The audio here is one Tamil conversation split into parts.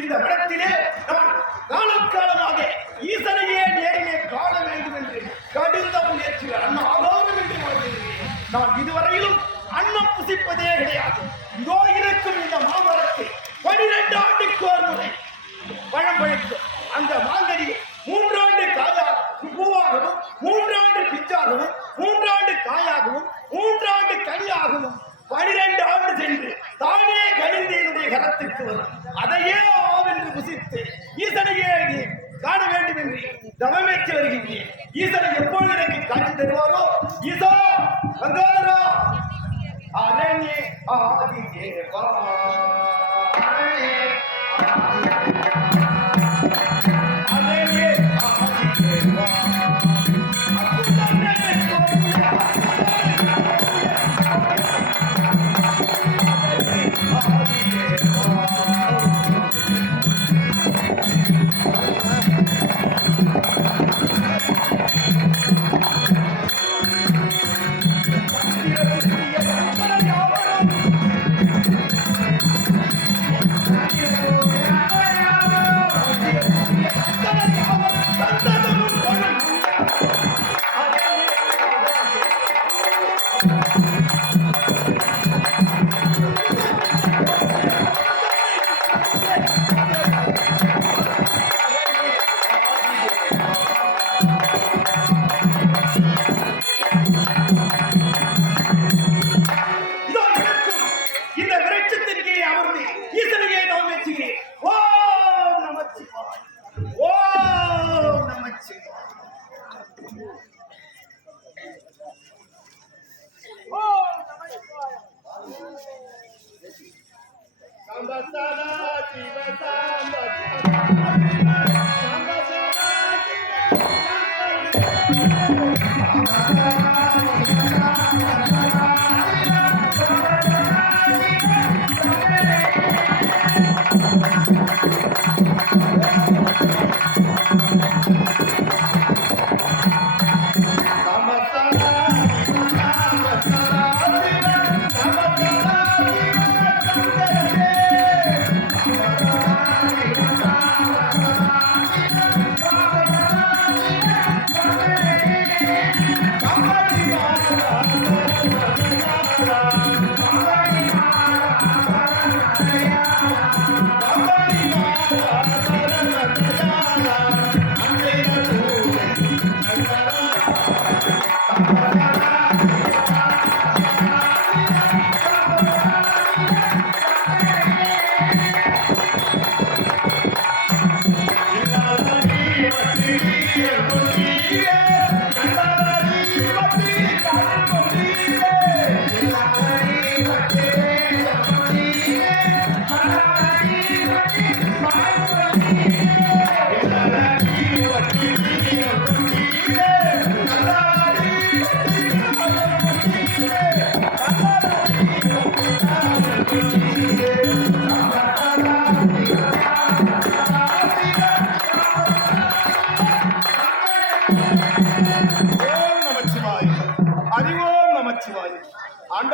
இந்த இடத்திலே நான் காலம் காலமாக ஈசனையே நேரிலே காண வேண்டும் என்று கடுந்தவன் ஏற்றுகிறார். அண்ணன் ஆகாரம் என்று வாழ்ந்திருக்கிறேன். நான் இதுவரையிலும் அன்னம் புசிப்பதே கிடையாது. இதோ இருக்கும் இந்த மாமரத்தை 12 ஆண்டுக்கு ஒரு முறை பழம் பழுக்கும். அந்த மாங்கனியை 3 ஆண்டு பூவாகவும் 3 ஆண்டு பிச்சாகவும் 3 ஆண்டு காயாகவும் 3 ஆண்டு கனியாகவும் 12 ஆண்டு சென்று தானே கணிந்தேனுடைய கரத்திற்கு வரும். அதையே ஆவென்று புசித்து ஈசனையே காண வேண்டும் என்று தவமேற்று வருகின்றேன். ஈசனை எப்பொழுது எனக்கு காட்சி தருவாரோ ஈசா கங்காதரா அரண்யே ஆதிதேவா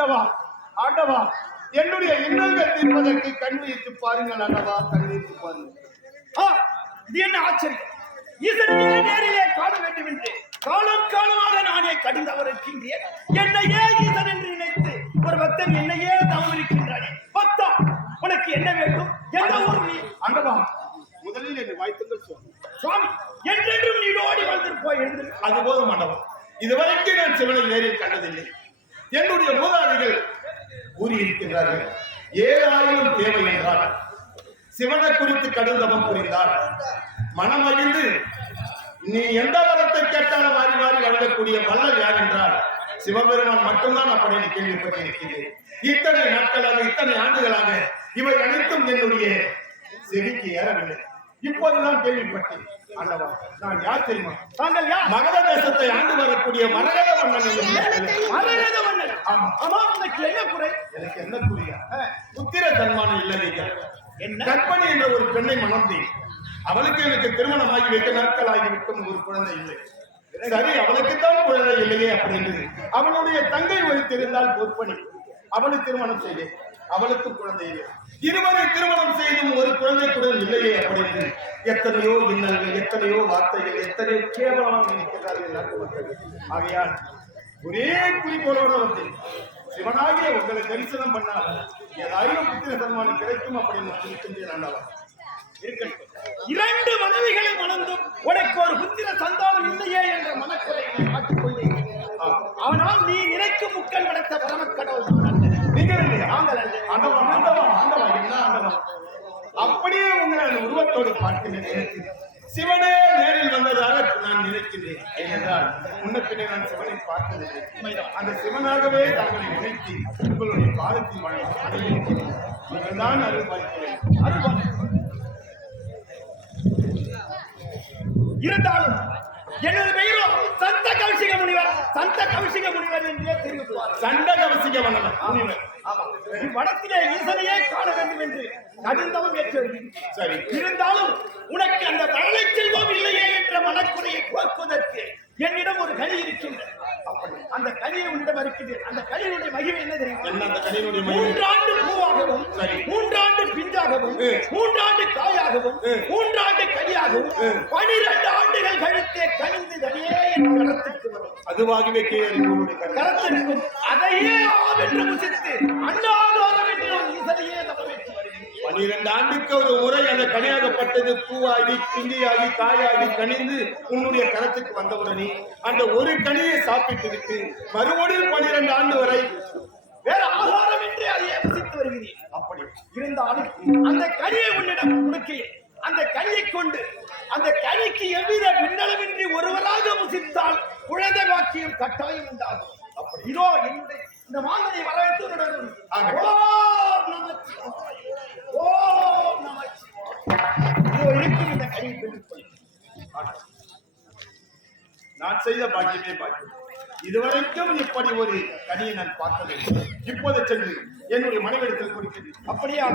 ஆண்டவா ஆண்டவா, என்னுடைய இன்னல்கள் தீர்ப்பதற்கு கண் வைத்து பாருங்கள் ஆண்டவா, கண் வைத்து பாருங்கள். இது என்ன ஆச்சரியம்! ஈசனையே நேரிலே காண வேண்டும் என்று காலம் காலமாக நானே கடிந்தவர் இருக்கின்றேன். என்னையே ஈசன் என்று நினைத்து ஒரு பக்தன் என்னையே தவம் இருக்கின்றானே. பக்தா, உனக்கு என்ன வேண்டும்? எந்த ஊர் நீ? ஆண்டவா, முதலில் என்னை வாய்த்துங்கள் சுவாமி. சுவாமி, என்றென்றும் நீடோடி வந்திருப்போய் எழுந்து. அது போதும் ஆண்டவா, இதுவரைக்கும் நான் சிவனை நேரில் கண்டதில்லை. என்னுடைய மூதாதைகள் கூறியிருக்கின்றார்கள், 7000 தேவை என்றார். சிவனை குறித்து கடும் தவம் புரிந்தார். மனம் மகிழ்ந்து நீ எந்த வரத்தை கேட்டாலும் மாறி மாறி வழங்கக்கூடிய வல்லல் யார் என்றால் சிவபெருமான் மட்டும்தான் அப்படின்னு கேள்விப்பட்டிருக்கிறேன். இத்தனை நாட்களாக, இத்தனை ஆண்டுகளாக இவை அனைத்தும் என்னுடைய செவிக்கு ஏறவில்லை. இப்போதுதான் கேள்விப்பட்டேன். ஆண்டவா, நான் யார் தெரியுமா? தாங்கள் யார்? மகத தேசத்தை ஆண்டு வரக்கூடிய மரகத மன்னன். மரகத மன்னன்? ஆமா. உனக்கு என்ன குறை? எனக்கு என்ன குறையா? புத்திர தன்மானம் இல்லை. என்ன? கற்பனை என்ற ஒரு பெண்ணை மணந்தேன். அவளுக்கு எனக்கு திருமணமாகி வைக்க நாட்கள் ஆகிவிட்டும் ஒரு குழந்தை இல்லை. சரி, அவளுக்குத்தான் குழந்தை இல்லையே அப்படின்னு அவளுடைய தங்கை வைத்திருந்தால் பொற்பணி அவளை திருமணம் செய்தேன். அவளுக்கு குழந்தை இல்லை. இருவரை திருமணம் செய்தும் ஒரு குழந்தை கூட இல்லையே அப்படின்னு எத்தனையோ இன்னல்கள், எத்தனையோ வார்த்தைகள், எத்தனையோ கேவலமாக நினைக்கிறார்கள் நாட்டு மக்கள். ஆகையால் ஒரே குறிக்கோளோட வந்து சிவனாகிய உங்களை தரிசனம் பண்ணால் ஏதாயிரம் புத்திர சன்மானம் கிடைக்கும் அப்படின்னு சொல்லிக்கின்றேன். இருக்கட்டும். 2 மனைவிகளை மணந்தும் உனக்கு ஒரு புத்திர சந்தானம் இல்லையே என்ற மனக்குறை மாற்றிக்கொண்டே. ஆனால் நீ நினைக்கும் முக்கன் படைத்த பரமக்கடவுள் அப்படியே உங்களை உருவத்தோடு பார்க்கிறேன். சிவனே நேரில் வந்ததாக நான் நினைக்கின்றேன். ஏனென்றால் முன்னப்பின்னே நான் சிவனை பார்த்ததில்லை. அந்த சிவனாகவே தாங்களை நினைத்து உங்களுடைய பாதத்தில் வழங்கியிருக்கிறேன். நீங்கள் தான் அருள் பார்க்கிறேன். இருந்தாலும் எனது பெயரோ சந்த கௌசிக முனிவர். சந்த கௌசிக முனிவர் என்றே தெரிவிப்பார். சண்ட கௌசிக முனிவர். வடத்திலே ஈசனையே காண வேண்டும் என்று கடிந்தவம் ஏற்றிருக்கிறேன். சரி, இருந்தாலும் உனக்கு அந்த மழலை செல்வம் இல்லையே என்ற மனக்குறையை போக்குவதற்கு என்னிடம் ஒரு கனி இருக்கின்றது. அந்த கனியை உன்னிடம் இருக்கின்றேன். அந்த கனியினுடைய மகிமை என்ன தெரியும்? 3 ஆண்டு பூவாகவும், 3 ஆண்டு பிஞ்சாகவும், 3 ஆண்டு காயாகவும், 3 ஆண்டு கனியாகவும், 12 ஆண்டுகள் கழித்தே கனிந்து கனியே என் கரத்துக்கு வரும். அதுவாகவே கரத்திற்கும் அதையே ஆவென்று முசித்து அண்ணாதாரம் என்று ஈசனையே தவறேற்றி வருகிறேன். 12 ஆண்டுக்கு ஒரு முறை அந்த கனியாகப்பட்டது பூவாகி, பிஞ்சியாகி, காயாகி, கனிந்து உன்னுடைய கரத்துக்கு வந்தவுடனே அந்த ஒரு கனியை சாப்பிட்டு விட்டு மறுபடியும் 12 ஆண்டு வரை வேற ஆதாரம் என்று அதையே புசித்து வருகிறேன். அப்படி இருந்தாலும் அந்த கனியை உன்னிடம் கொடுக்கிறேன். அந்த கனியை கொண்டு அந்த கனிக்கு எவ்வித பின்னளவின்றி ஒருவராக முசித்தால் குழந்தை வாக்கியம் கட்டாயம் உண்டாகும். அப்படி இதோ என்னுடைய இந்த மாந்தனை வரவேற்று இருக்கும் இந்த கனியை பெற்றுக் நான் செய்த பாக்கியமே பாக்கியம். இதுவரைக்கும் இப்படி ஒரு கனியை நான் பார்த்ததில்லை. இப்போது சென்று என்னுடைய மனைவிடத்தில் கொடுக்கிறேன். அப்படியா?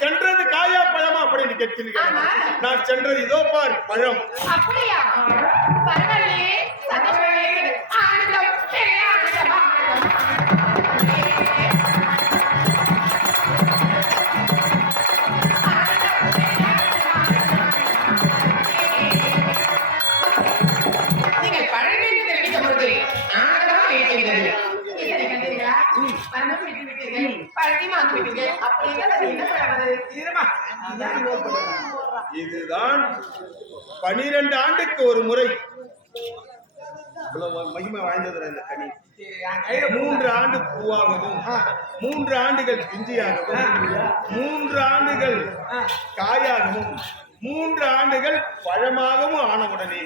சென்றது காயா பழமா அப்படின்னு கேட்கிறீர்கள். நான் சென்றது இதோ பார் பழம். அப்படியா? பரவாயில்லையே. இருமா, இதான் யோசிக்கிறேன். இதுதான் 12 ஆண்டுக்கு ஒரு முறை இவ்வளவு மகிமை வாய்ந்ததுல இந்த கனி. 3 ஆண்டு பூவாகவும் 3 ஆண்டுகள் பிஞ்சியாகவும் 3 ஆண்டுகள் காயாகவும் 3 ஆண்டுகள் பழமாகவும் ஆனவுடனே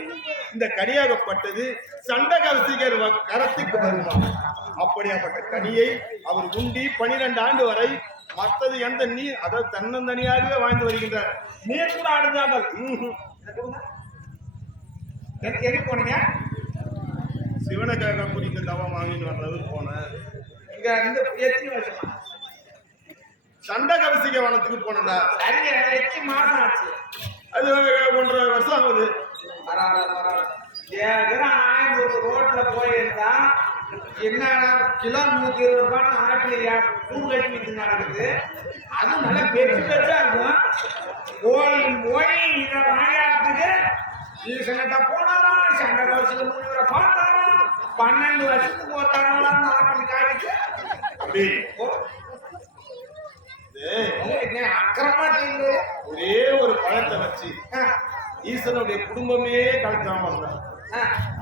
இந்த கனியாகப்பட்டது சண்டகவசிகர் கரத்துக்கு வருமா. அப்படியாப்பட்ட கனியை அவர் உண்டி 12 ஆண்டு வரை மற்றது எந்த நீர் அதாவது தன்னந்தனியாகவே வாழ்ந்து வருகின்றார். நீர் கூட ஆடுதாங்கள். எங்க போனீங்க? சிவனுக்காக குறித்து தவம் வாங்கிட்டு வர்றது போனேன். இங்க இருந்து எத்தனை வருஷமா? சண்டகவசிக வனத்துக்கு போனேன்டா. சரிங்க, எத்தனை மாசம் ஆச்சு? அது 1.5 வருஷம் ஆகுது. ரோட்ல போயிருந்தா என்னன்னா கிலோ 120 ரூபாய் ஆட்டில் கூறு கட்டி வித்து நடக்குது. அதுவும் நல்லா பெருசு பெருசா இருக்கும். மொழி இதை வாங்கிறதுக்கு ஈசனத்தை போனாரா, சண்டை கவசிக்கு முன்னூரை பார்த்தாரா, 12 வருஷத்துக்கு போட்டாங்களா அந்த ஆட்டில் காய்ச்சி அக்கிரமா தெரியுது. ஒரே ஒரு பழத்தை வச்சு ஈசனுடைய குடும்பமே கலைச்சாம வந்தான்.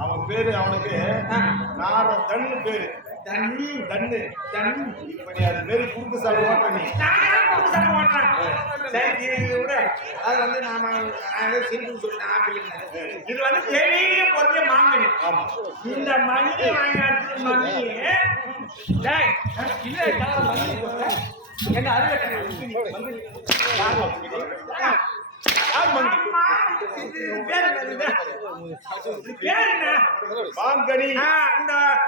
அவன் பேரு அவனுக்கு நாரதன்னு பேரு. தன்னு இப்படி அது பேரு குறுக்கு சாலை ஓட்ட. நீ அது வந்து நாம சிம்பிள் சொல்லிட்டேன். ஆப்பிள் இது வந்து பெரிய பொருளே மாங்கனி. இந்த மணி வாங்கினாட்டு மணி என்ன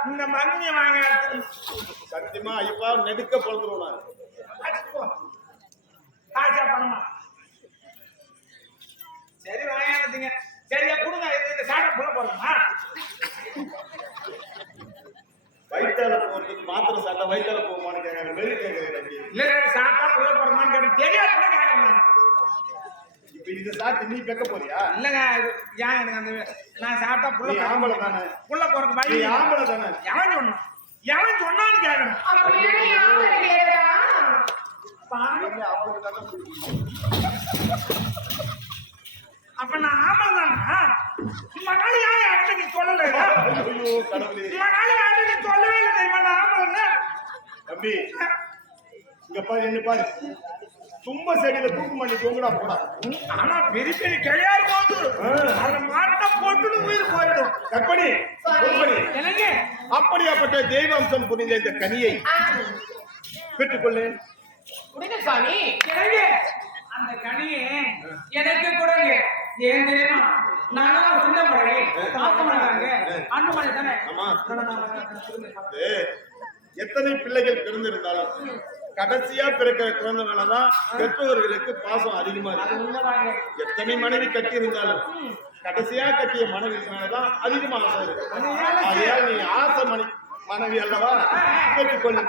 இந்த மண்ணியை வாங்க சத்தியமா ஐயப்பா நெடுக்க பொழுதுருவோம். காசா பணமா? சரி வாங்கிட்டீங்க. சரியா கொடுங்க. இந்த சாட்டை புள்ள போறோமா? வயிற்றால போறதுக்கு மாத்திரை சாட்டை வயிற்றால போகுமான்னு கேட்கறேன். வெளியே கேட்கறேன். இல்ல சாட்டா புள்ள போறோமான்னு கேட்டு தெரியாது கூட கேட்கணும். இப்ப இது சாப்பிட்டு நீ பெக்க போறியா? இல்லங்க, ஏன் எனக்கு அந்த நான் சாப்பிட்டா புள்ள ஆம்பளை தானே. புள்ள போறதுக்கு வழி ஆம்பளை தானே. எவன் சொன்னான்னு கேட்கணும். அப்ப நான் ஆம்பளை தானா? மகாலி ஏன் என்கிட்ட நீ சொல்லல? மகாலி என்கிட்ட நீ சொல்லவே இல்லை தெரியுமா? நான் ஆம்பளை. தம்பி இங்க பாரு, என்ன பாரு, சும்மா செடியில தூக்கு பண்ணி தூங்குடா போடா. ஆனா பெரிய பெரிய கிடையாது போது அதை மாட்ட போட்டுன்னு உயிர் போயிடும். கற்பனை அப்படியாப்பட்ட தெய்வாம்சம் புரிந்த இந்த கனியை பெற்றுக்கொள்ளு. சுவாமி, அந்த கனியை எனக்கு கொடுங்க. ஏன் தெரியுமா? நானும் சின்ன முறை தாக்கமாட்டாங்க அண்ணு மலை தானே. எத்தனை பிள்ளைகள் பிறந்திருந்தாலும் கடைசியா பிறக்கிற குழந்தை மேலதான் பெற்றோர்களுக்கு பாசம் அதிகமா இருக்கு. எத்தனை மனைவி கட்டி இருந்தாலும் கடைசியா கட்டிய மனைவி மேலதான் அதிகமா ஆசை இருக்கு. அதையால் நீ ஆசை மனைவி அல்லவா பெற்றுக்கொள்ளு.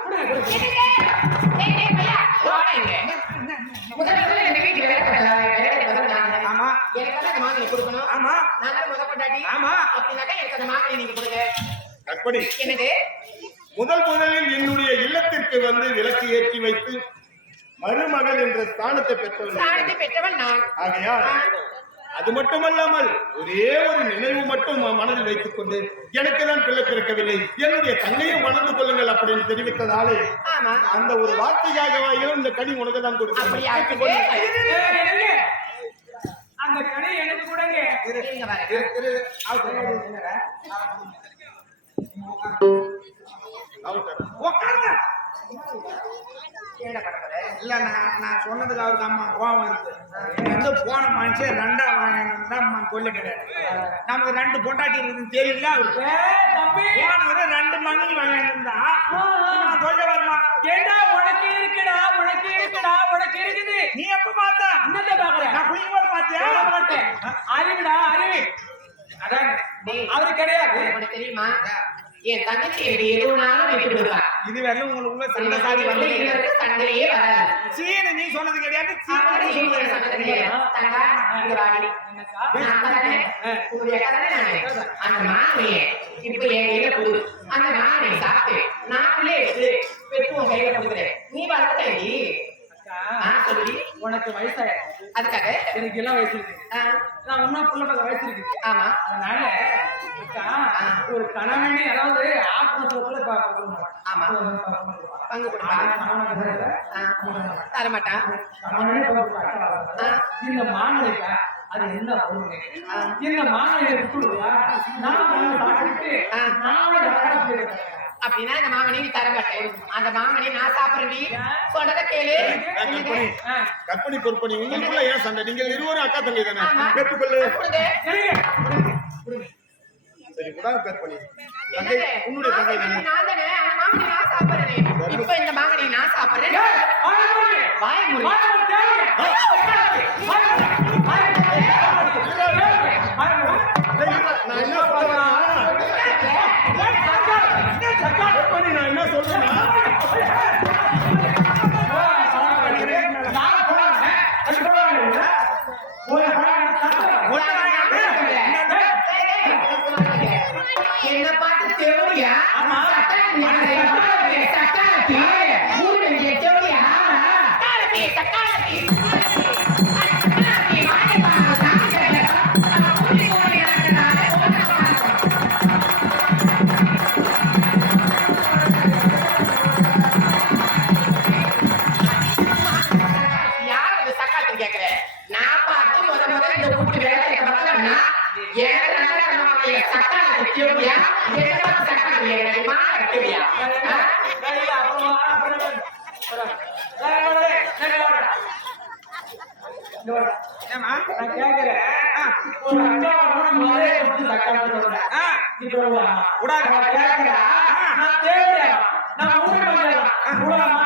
கற்பனை முதலில் என்னுடைய இல்லத்திற்கு வந்து விளக்கு ஏற்றி வைத்து மருமகள் என்ற ஸ்தானத்தை பெற்றவன் நான். ஆகையால் அது மட்டுமல்லாமல் ஒரே ஒரு நினைவு மட்டும் மனதில் வைத்துக் கொண்டு எனக்கு தான் பிள்ளை பிறக்கவில்லை, என்னுடைய தங்கையும் மணந்து கொள்ளுங்கள் அப்படின்னு தெரிவித்ததாலே அந்த ஒரு வார்த்தைக்காகவாயும் இந்த கனி உனக்கு தான் கொடுக்க. அந்த கனி எனக்கு கூடங்க. இல்ல நான் சொன்னதுக்கு அவருக்கு அம்மா கோவம் இருக்கு. வந்து போன மனுஷன் 2ஆ வாங்கினா சொல்லு கிடையாது. நமக்கு 2 பொண்டாட்டி இருக்குன்னு தெரியல. அவருக்கு போனவரு 2 மணி வாங்கியிருந்தா சொல்ல வருமா? ஏண்டா உனக்கு இருக்குடா, உனக்கு இருக்குது. நீ எப்ப பார்த்தா? என்னத்தை பாக்குறேன்? நான் குளிக்கும்போது பாத்தியா? பார்த்தேன். அறிவுடா அறிவு. அதான் அவரு கிடையாது. தெரியுமா? என் தங்கச்சி எதுனாலும் விட்டு விடுவா. இது வரல உங்களுக்குள்ள சண்டை சாடி வந்து சண்டையே வராது. சீனு நீ சொன்னது கிடையாது. அந்த மாமையை இப்ப என் கையில கொடு. அந்த மாமையை சாப்பிட்டு நான் பிள்ளை எடுத்து பெற்று உன் கையில கொடுக்குறேன். நீ வளர்த்தேன். சொல்லுடி. உனக்கு வயசாயிடும். அதுக்காக எனக்கு எல்லாம் வயசு இருக்கு. ஆ, நான் ஒன்னும் புள்ள பக்க வயசு இருக்கு. ஆமா. அதனால அக்கா, ஒரு கணவனே அதாவது ஆத்மசோத்துல ஆமா. பங்கு கொடுப்பா. தரமாட்டா. இந்த மாநிலக்கா அது என்ன பொருள்? இந்த மாநில அப்படின்னா இந்த மாங்கனி நீ தர மாட்டேன். அந்த மாங்கனி நான் சாப்பிடுறேன். சொன்னதை கேளு. கற்பனை பொறுப்பணி உங்களுக்குள்ள ஏன் சண்டை? நீங்கள் இருவரும் அக்கா தங்கை தானே? ஆமா. பெற்றுக்கொள்ளு. கொடுங்க. சரி கூட கற்பனை தங்கை என்னது? உன்னுடைய தங்கை தானே? நான் தானே அந்த மாங்கனி நான் சாப்பிடுறேன். இப்ப இந்த மாங்கனி நான் சாப்பிடுறேன். வாய் மூடி. நான் என்ன சொல்றேன்னா கற்பனை நான் என்ன சொல்றேன்னா என்ன பார்த்து தேவடியா? சக்காலத்தி ஊருடைய தேவடியா? சக்காலத்தி சக்காலத்தி நான் கேக்குறேன். ஒரு அண்டா முதலே சக்காலத்தி சொல்றேன். நான் தேவையா? நான் ஊருக்கு வந்துடுறேன். விடலாமா?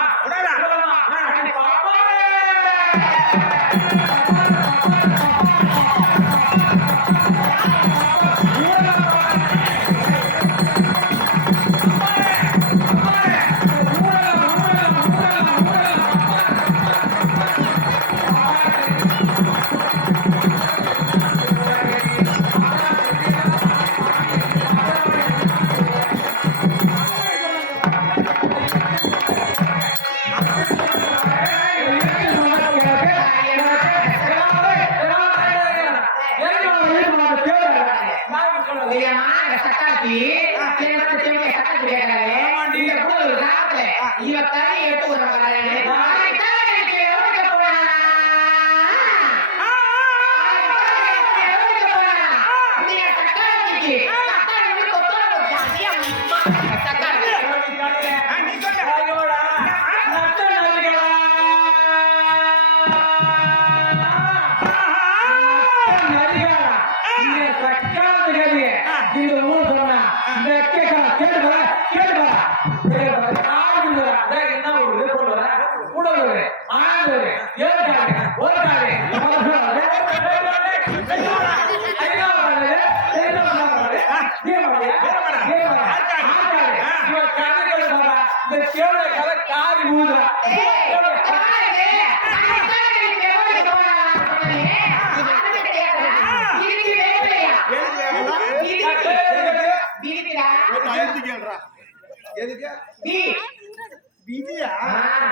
விதியா?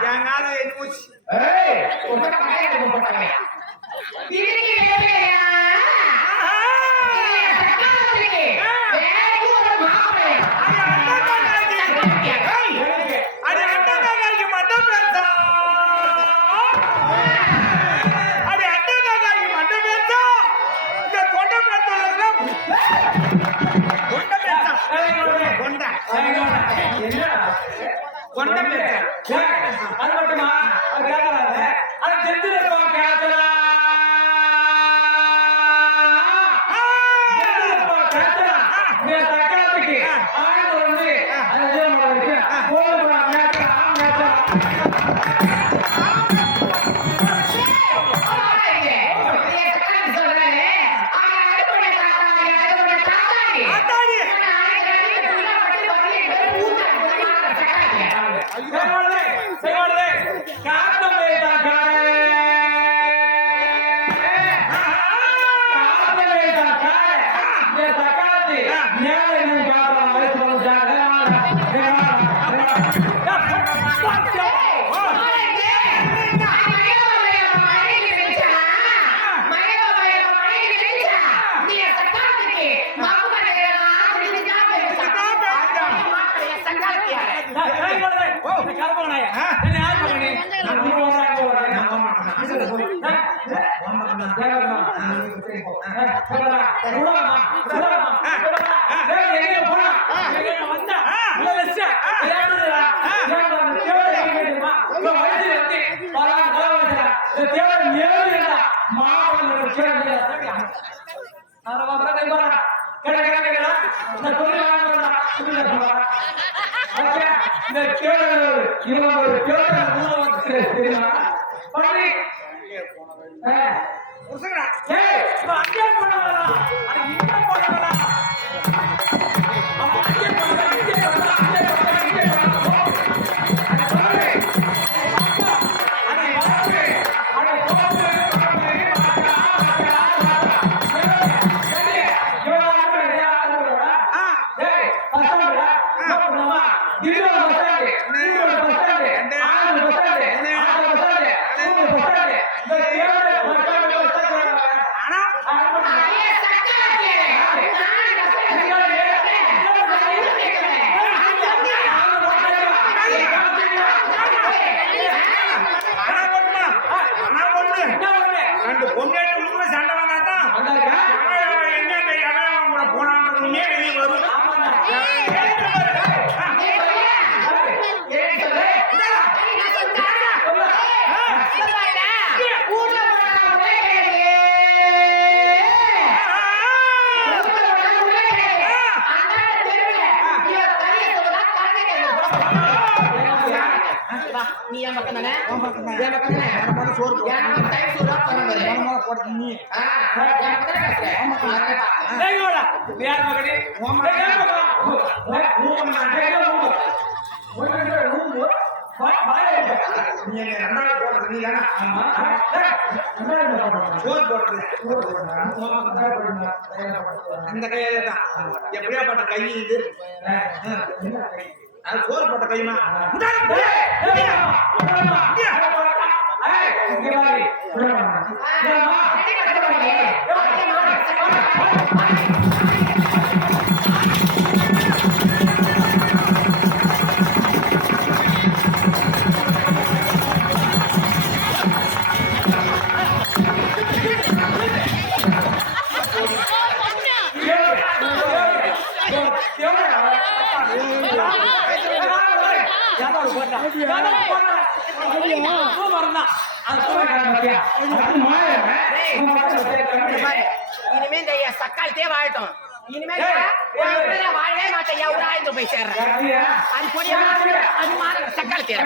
என் ஏய் நீ என் பக்கம் தானே என் பக்கம் தானே சோறு டைம் சோறு பண்ணுறது நீ என் பக்கம் தானே அந்த கையில தான் எப்படியா பட்ட கை இது சோறு போட்ட கைமா இனிமே இந்த சக்காலத்தே வாழட்டும் இனிமே வாழவே மாட்டேன் எவ்வளோ போய் சேர்றேன் அது பொடியா அது மாற சக்காலத்தே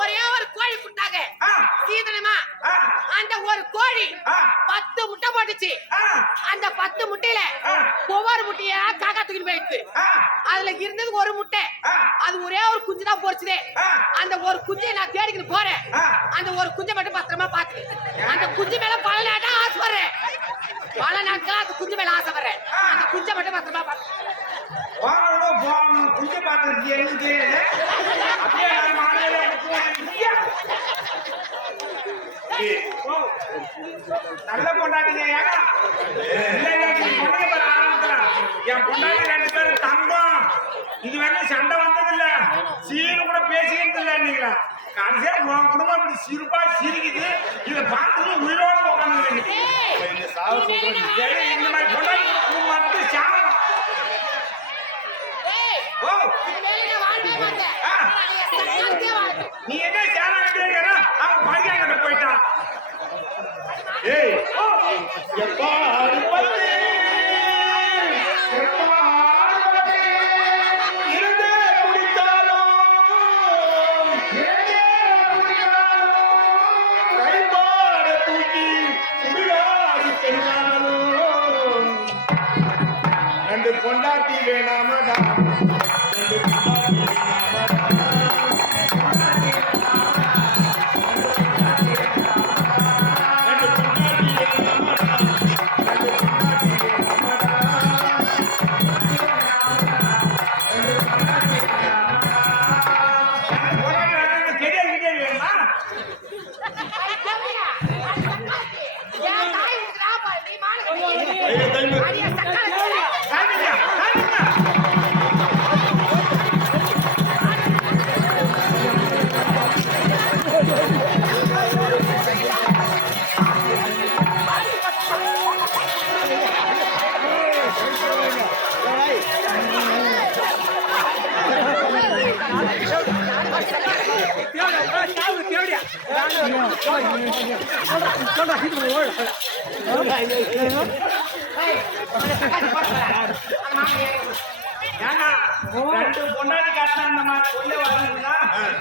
ஒரே ஒரு கோழி புட்டாங்க சீதனமா அந்த ஒரு கோழி 10 முட்டை போட்டுச்சு அந்த 10 முட்டையில ஒவ்வொரு முட்டையா காக்கா தூக்கிட்டு போயிடுச்சு அதுல இருந்தது ஒரு முட்டை அது ஒரே ஒரு குஞ்சு தான் பொறிச்சுதே அந்த ஒரு குஞ்சை நான் தேடிக்கிட்டு போறேன் அந்த ஒரு குஞ்சை மட்டும் பத்திரமா பாத்து அந்த குஞ்சு மேல பல நாட்டா ஆசைப்படுறேன் பல நாட்களா அந்த குஞ்சு மேல ஆசைப்படுறேன் அந்த குஞ்சை மட்டும் பத்திரமா பாத்து குஞ்சு பாத்துருக்கு நல்ல பொண்டாட்டிங்க என் பொண்டாட்டி 2 பேரும் தங்கம் இது வேணும் சண்டை வந்ததில்ல சீனு கூட பேசிக்கிறது இல்ல நீங்களா கடைசியா உன் குடும்பம் இப்படி சிரிப்பா சிரிக்குது இதை பார்த்து உயிரோட உட்காந்து இந்த மாதிரி பொண்டாட்டி வந்து சாவம் நீ என்ன சேர அவன் படிக்காங்கிட்ட போயிட்டான் கொண்டாட்டி வேணாமடா ஏய், அந்த சக்காத்தி போட்டு வர. அந்த மாமன் ஏன் ஏன்னா, ரெண்டு பொண்டாட்டி காட்டினா அந்த மாதிரி சொல்ல வரணும்னா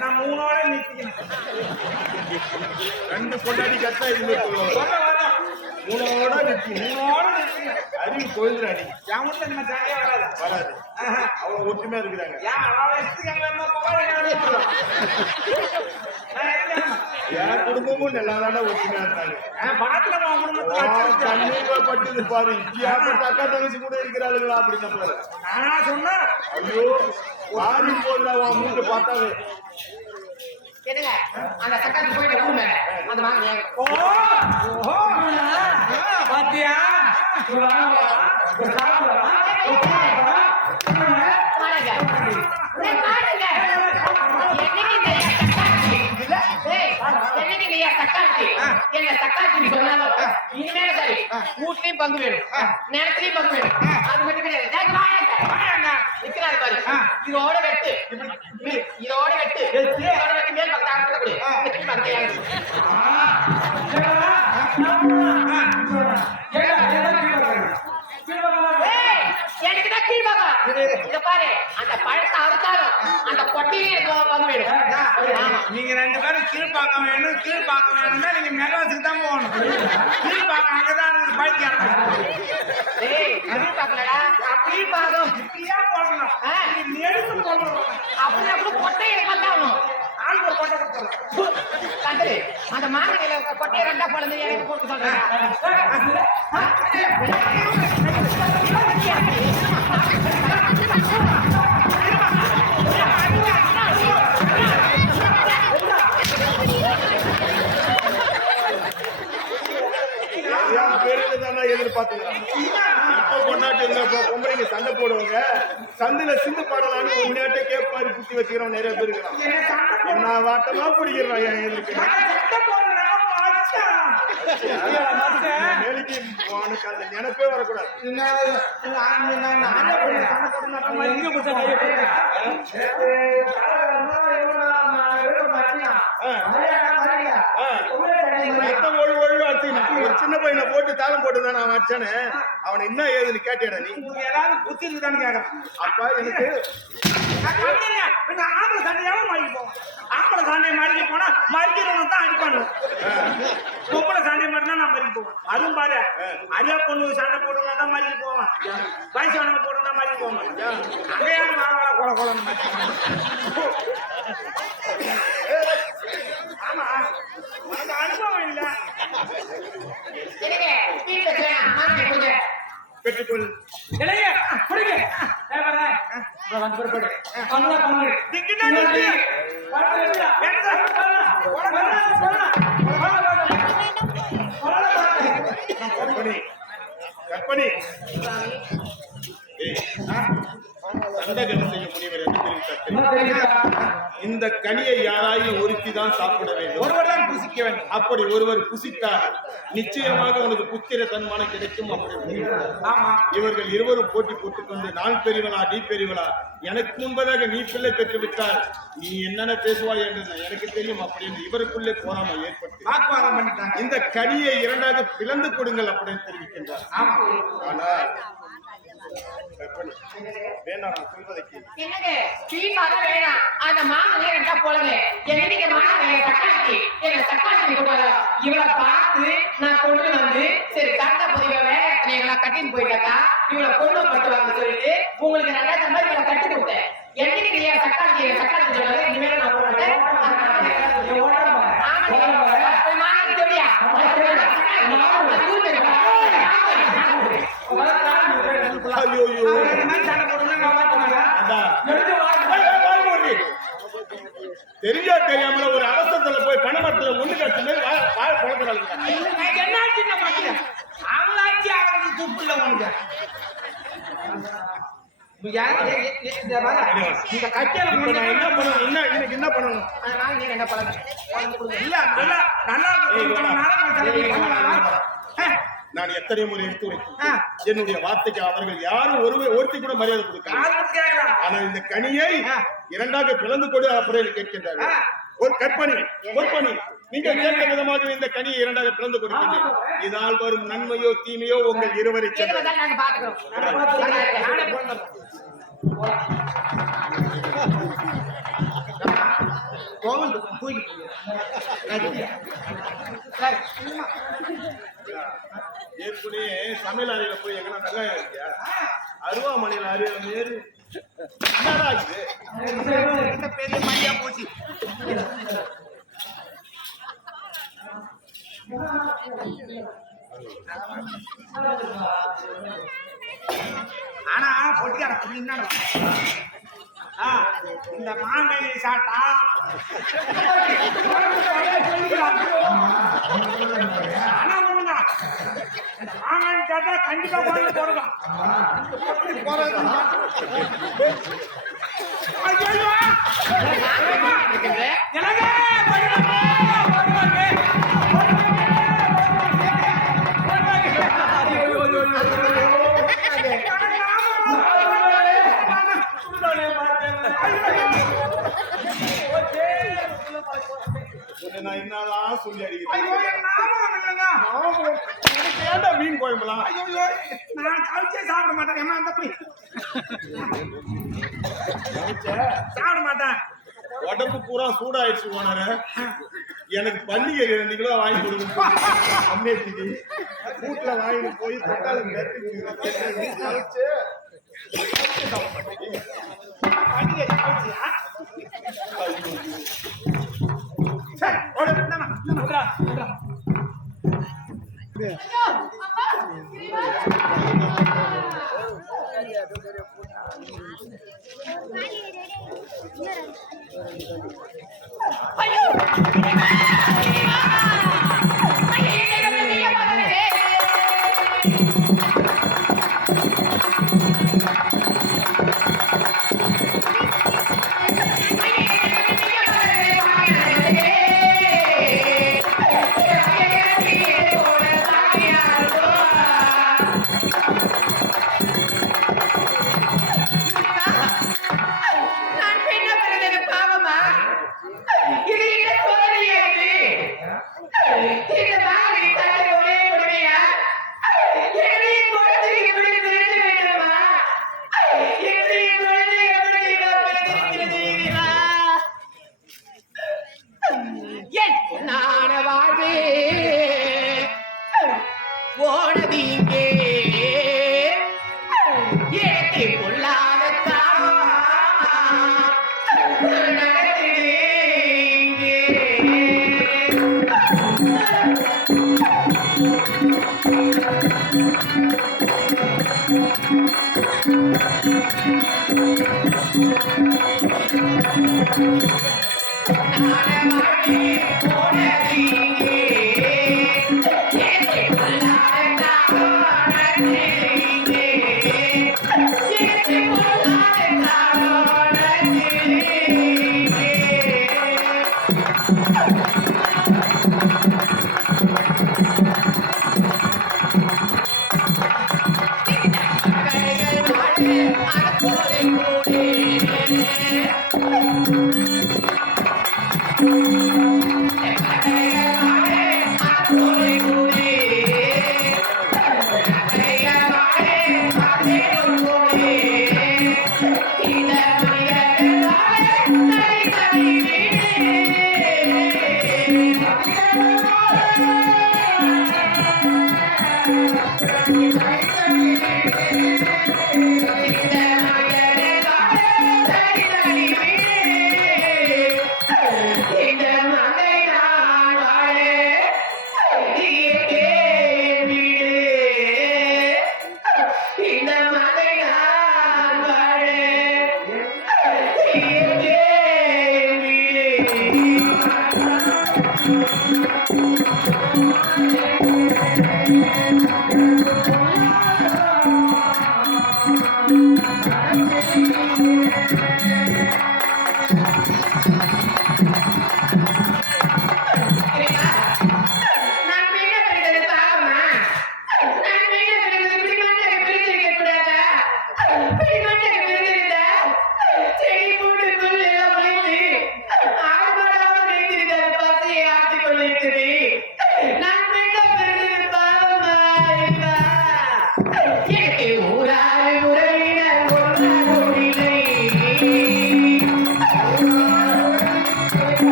நான் மூணோட நிறுத்திக்கணும். ரெண்டு பொண்டாடி கத்தா இதுமே சொல்லுவாங்க சொல்ல வரணும். மூணோட நிறுத்தி மூணோட நிறுத்திக்கணும். அறிவு போயிடுறா நீ என் வீட்டுல இந்த மாதிரி சண்டையே வராது. வராது அவங்க ஒற்றுமையா இருக்கிறாங்க ஏன் அவளை இஷ்டத்துக்கு எங்களை என்ன புகழ் எடுக்கணும்? நான் எடுக்கணும். என் குடும்பமும் நல்லாதான ஒற்றுமையா இருக்காங்க பணத்துல உன் குடும்பத்துல வச்சிருக்கேன். கண்ணீர் பட்டுது பாரு இப்படியாப்பட்ட அக்கா தங்கச்சி கூட இருக்கிறாளுங்களா அப்படின்னு பாரு நானா சொன்னேன். ஐயோ வாரி போடுறா உன் மூட்டு பார்த்தாவே என்னங்க அந்த சக்காத்தி போயிட்டு ஊர்ல அந்த மாமன் ஏன் ஓ ஓஹோ பாத்தியா மாடுங்க. ஏய், மாடுங்க. என்னைக்கு இந்த ஏன் சக்காத்தி? ஏய், என்னைக்கு இந்த ஏன் சக்காத்தி? என்ன சக்காத்தின்னு சொன்னாலும் இனிமேல் சரி வீட்லயும் பங்கு வேணும், நிலத்திலயும் பங்கு வேணும். அது மட்டும் கிடையாது. டேய், வாயாங்க. நிக்கிறாரு பாரு. இதோட வெட்டு. இதோட வெட்டு. இதோட வெட்டி மேல் பக்கத்தை ஆரம்பிக்க கொடு. இந்த கீழ் பக்கத்தை ஏன் ஏய், எனக்கு தான் கீழ் பாகம். இத பாரு, அந்த பழத்தை அறுத்தாலும் அந்த கொட்டையிலே எனக்கு பங்கு வேணும். ஆமா. நீங்க ரெண்டு பேரும் கீழ்பாக்கம் வேணும், கீழ்பாக்கம் வேணும்னா நீங்க மெட்ராஸுக்கு தான் போகணும். கீழ்பாக்கம் அங்கதான் இருக்குது, பைத்தியம். ஏய், கீழ் பாக்கலடா, கீழ் பாகம். இப்படியா போடணும். ஆ, நீ நெருப்பு போடணும். அப்படி அப்படி கொட்டை எனக்கு வந்தாகணும். ஆள் ஒரு கொட்டை கொடுத்துடலாம். கண்டு அந்த மாங்கனில கொட்டையை ரெண்டா குழந்தை எனக்கு போட்டு சொல்றேன். என் பேருல தானே எதிர்பார்த்துக்கிறாங்க இப்ப கொண்டாட்டு இந்த பொம்பளைங்க சண்டை போடுவாங்க சந்தில சிந்து பாடலான்னு உன்னியாட்ட கேப்பாரு குத்தி வச்சுக்கிறோம் நிறைய பேர் இருக்கிறான் என்ன வாட்டமா பிடிக்கிறான் என் எதிர்க்கு வேலைக்கு உனக்கு அந்த நினைப்பே வரக்கூடாது ஒரு சின்ன பையனை போட்டு தாளம் போட்டுதான் நான் வச்சானே அவனை என்ன ஏதுன்னு கேட்டேடா நீ ஏதாவது புத்தி இருக்குதான்னு கேட்கறேன். அப்பா எனக்கு ஆம்பளை சண்டையாவும் மாறிக்கு போவோம். ஆம்பளை சண்டையை மாறிக்க போனா மறிக்கிறவன் தான் அடிப்பானு. பொம்பளை சண்டையை மாறினா நான் மறிக்க போவேன். அதுவும் பாரு, அரியா பொண்ணு சண்டை போட்டுனா தான் மறிக்க போவேன். வயசானவங்க போட்டுனா மறிக்க போவேன். அங்கேயாவது மாவாள கொலை கொலை. ஆமா, உனக்கு அனுபவம் இல்லை. எனக்கு வீட்டுல செய்யலாம். மாங்கனி கொடுங்க. பெற்றுக்கொள் இளைய குடிங்க. வந்து புறப்படு. பண்ணல பண்ணு. திக்கினா நிறுத்து. கற்பனை கற்பனை சண்டகம் செய்ய முடியவர் என்று தெரிவித்தார். இந்த கனியை யாராயும் ஒருத்தி தான் சாப்பிட வேண்டும், ஒருவர் தான் புசிக்க வேண்டும். அப்படி ஒருவர் புசித்தார் நிச்சயமாக உனக்கு புத்திர தன்மானம் கிடைக்கும். அப்படி ஆமா, இவர்கள் இருவரும் போட்டி போட்டுக் கொண்டு நான் பெரியவளா நீ பெரியவளா, எனக்கு முன்பதாக நீ பிள்ளை பெற்று விட்டால் நீ என்னென்ன பேசுவாய் என்று எனக்கு தெரியும் அப்படின்னு இவருக்குள்ளே போராமை ஏற்பட்டு வாக்குவாதம் பண்ணிட்டாங்க. இந்த கனியை இரண்டாக பிளந்து கொடுங்கள் அப்படின்னு தெரிவிக்கின்றார். ஆமா, ஆனால் கற்பனை, வேண்டாம் நான் சொல்வதைக்கு என்னங்க சீப்பாக வேணாம். அந்த மாங்கனி ரெண்டா போலங்க. என்னைக்கு மாங்கனி தக்காளி எங்க தக்காளி போட்டாங்க. இவளை பார்த்து நான் கொண்டு வந்து சரி கட்ட பதிவை வேகத்துல எங்களை கட்டின்னு போயிட்டாக்கா இவளை கொண்டு பட்டுவாங்க சொல்லிட்டு உங்களுக்கு நல்லா இந்த மாதிரி இவளை கட்டி கொடுத்தேன். என்னைக்கு நீ தக்காளி சொல்லுவாங்க. இனிமேல் நான் போட்டேன். மாங்கனி தெரியா ஐயோ இந்த மாதிரி சண்டை போடுறது நான் பார்த்துனாங்க. தெரிஞ்சா தெரியாமல ஒரு அவசரத்துல போய் பணமரத்துல ஒண்ணு கட்டு மாதிரி வாழ பழக்கிறாங்க. என்ன சின்ன மாட்டேன் அவங்களாச்சு அவங்களுக்கு துப்பு இல்லை உனக்கு. இந்த கட்சியில இப்ப நான் என்ன பண்ணணும், என்ன எனக்கு என்ன பண்ணணும்? அந்த மாங்கனி ரெண்டா போலங்க. இல்ல நல்லா நல்லா நான் எத்தனை முறை எடுத்து வைத்தேன். என்னுடைய வார்த்தைக்கு அவர்கள் யாரும் ஒருத்தி கூட மரியாதை கொடுக்க. ஆனா இந்த கனியை இரண்டாக பிளந்து கொடு அப்படின்னு கேட்கின்றார்கள். ஒரு கற்பனை பொற்பனை நீங்கள் கேட்ட விதமாக இந்த கனியை இரண்டாக பிளந்து கொடுக்கின்றேன். இதனால் வரும் நன்மையோ தீமையோ உங்கள் இருவரை சேர்ந்தது. நாங்க பாத்துக்கிறோம். கோவில் தூக்கி ஏற்கனவே சமையல் அறையில போய் எங்கன்னா வெங்காயம் இருக்கியா அருவாமனையில அருவா மேறு என்னடா இது பெரிய மணியா போச்சு. ஆனா பொட்டிக்கார இந்த மாங்காய் சாப்பிட்டா ஆனா ஒண்ணுங்க மாங்காய் சாப்பிட்டா கண்டிப்பா குழந்தை போடலாம். நான் என்னதான் சொல்லி அடிக்கிறேன். எனக்கு ஏன்டா மீன் குழம்புலாம் நான் கவிச்சே சாப்பிட மாட்டேன். ஏமா அந்த போய் சாப்பிட மாட்டேன். உடம்பு பூரா சூடாயிடுச்சு போனாரு. எனக்கு பண்டிகை 2 கிலோ வாங்கி கொடுங்க அம்மேத்திக்கு வீட்டுல வாங்கிட்டு போய் தக்காளி கட்டி ஐயோ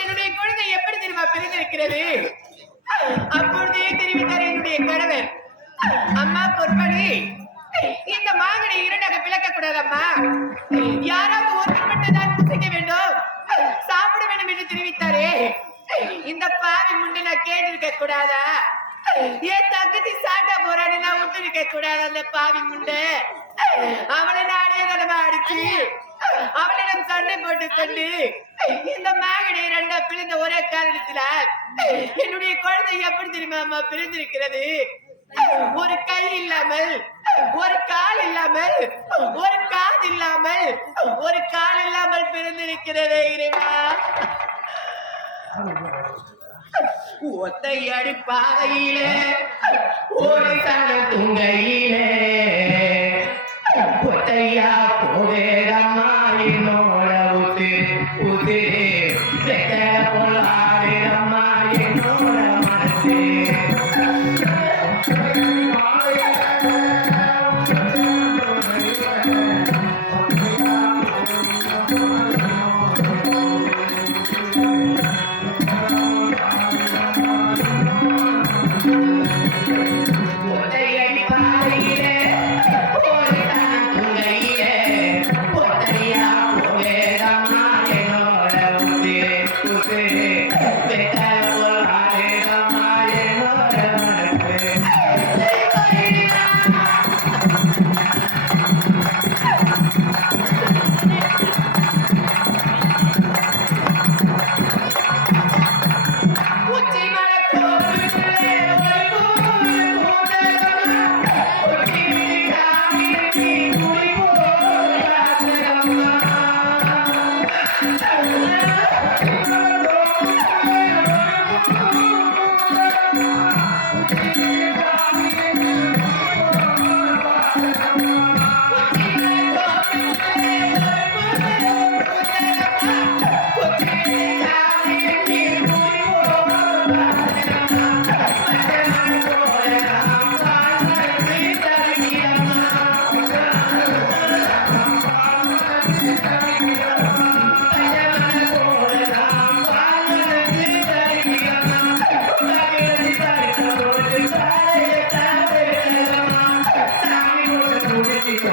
என்னுடைய குழந்தை எப்படி தெரியுமா பிரிந்திருக்கிறது? அப்பொழுதே தெரிவித்தார் என்னுடைய கணவர். அம்மா பொறுப்படி, இந்த மாங்கனி இரண்டாக பிளக்க கூடாதம்மா, யாராவது ஒருவர் மட்டும்தான் புசிக்க வேண்டும், சாப்பிட வேண்டும் என்று தெரிவித்தாரே. இந்த பாவி முண்டை நான் கேட்டிருக்க கூடாதா? என் தங்கச்சி சாப்பிட போறான்னு நான் விட்டு இருக்க கூடாது. அந்த பாவி முண்டை அவளை நானே கடமை அடிச்சு அவளிடம் சண்டை போட்டு கொண்டு இந்த மாங்கனி ரெண்டா பிரிந்த ஒரே காரணத்துல என்னுடைய குழந்தை எப்படி தெரியுமா அம்மா பிரிந்திருக்கிறது? ஒரு கை இல்லாமல், ஒரு கால் இல்லாமல், ஒரு காது இல்லாமல், ஒரு கால் இல்லாமல் பிரிந்திருக்கிறது. இறைவா, ஒத்தையடி பாதையிலே ஒரு தன துங்கையிலே ஒத்தையா போவேரம்மா என்னோட உதிரே பொல்லாடம்மா என்னோட மனசே.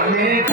We're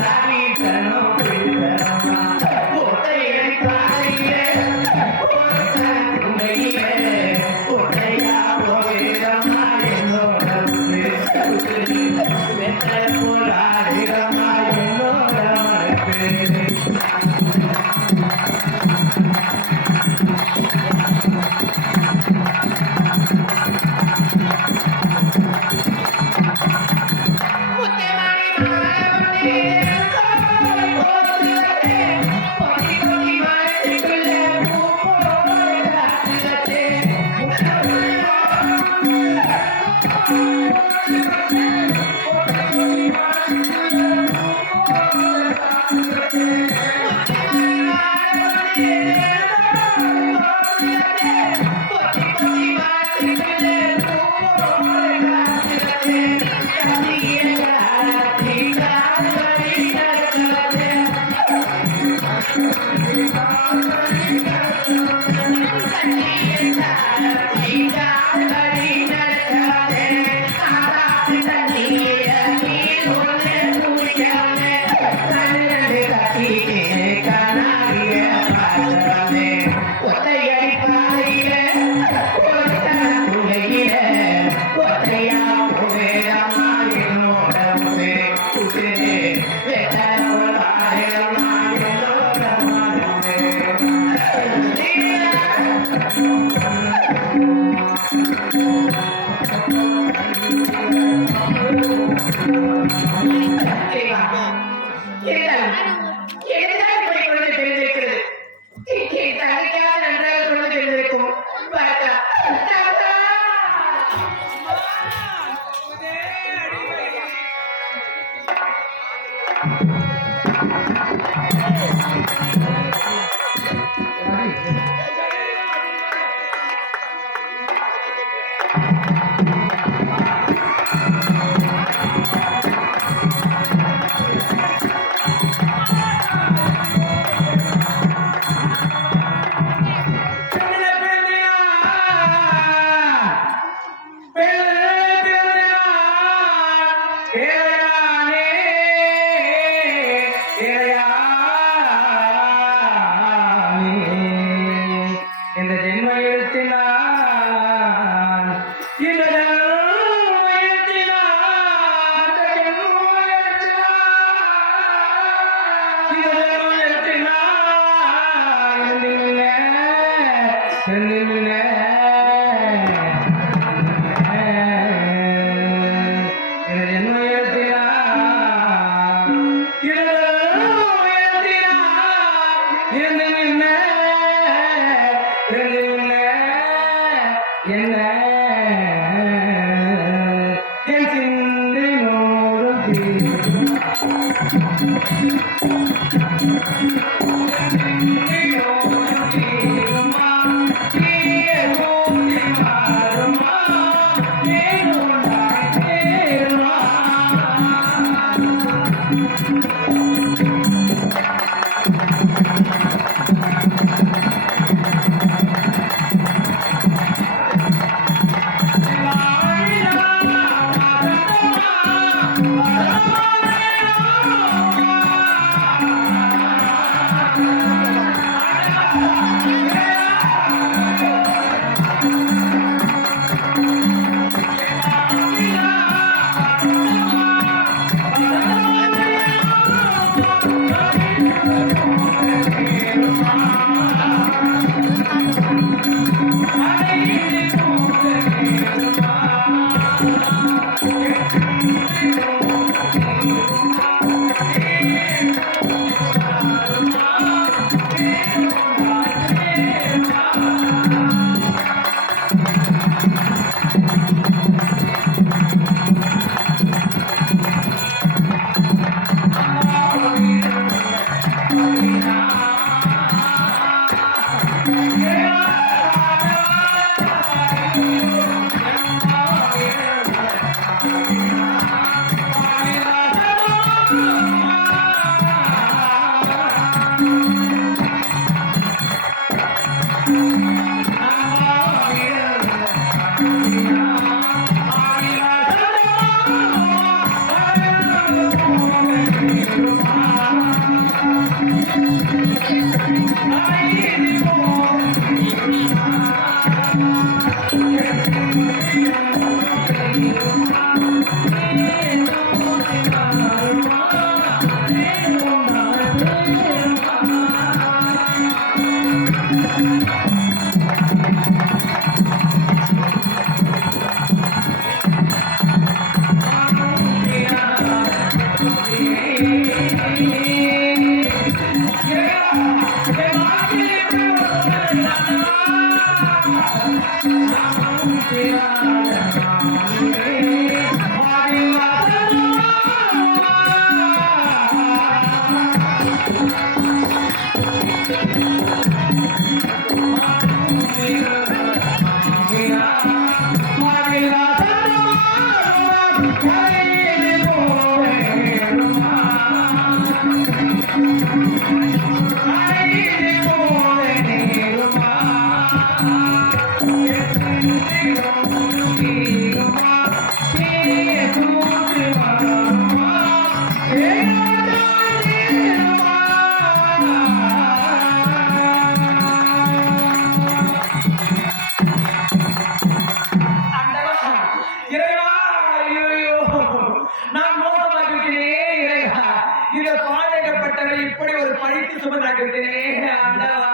இப்படி ஒரு பழித்து சுமந்தாக்கிவிட்டேனே ஆண்டவா.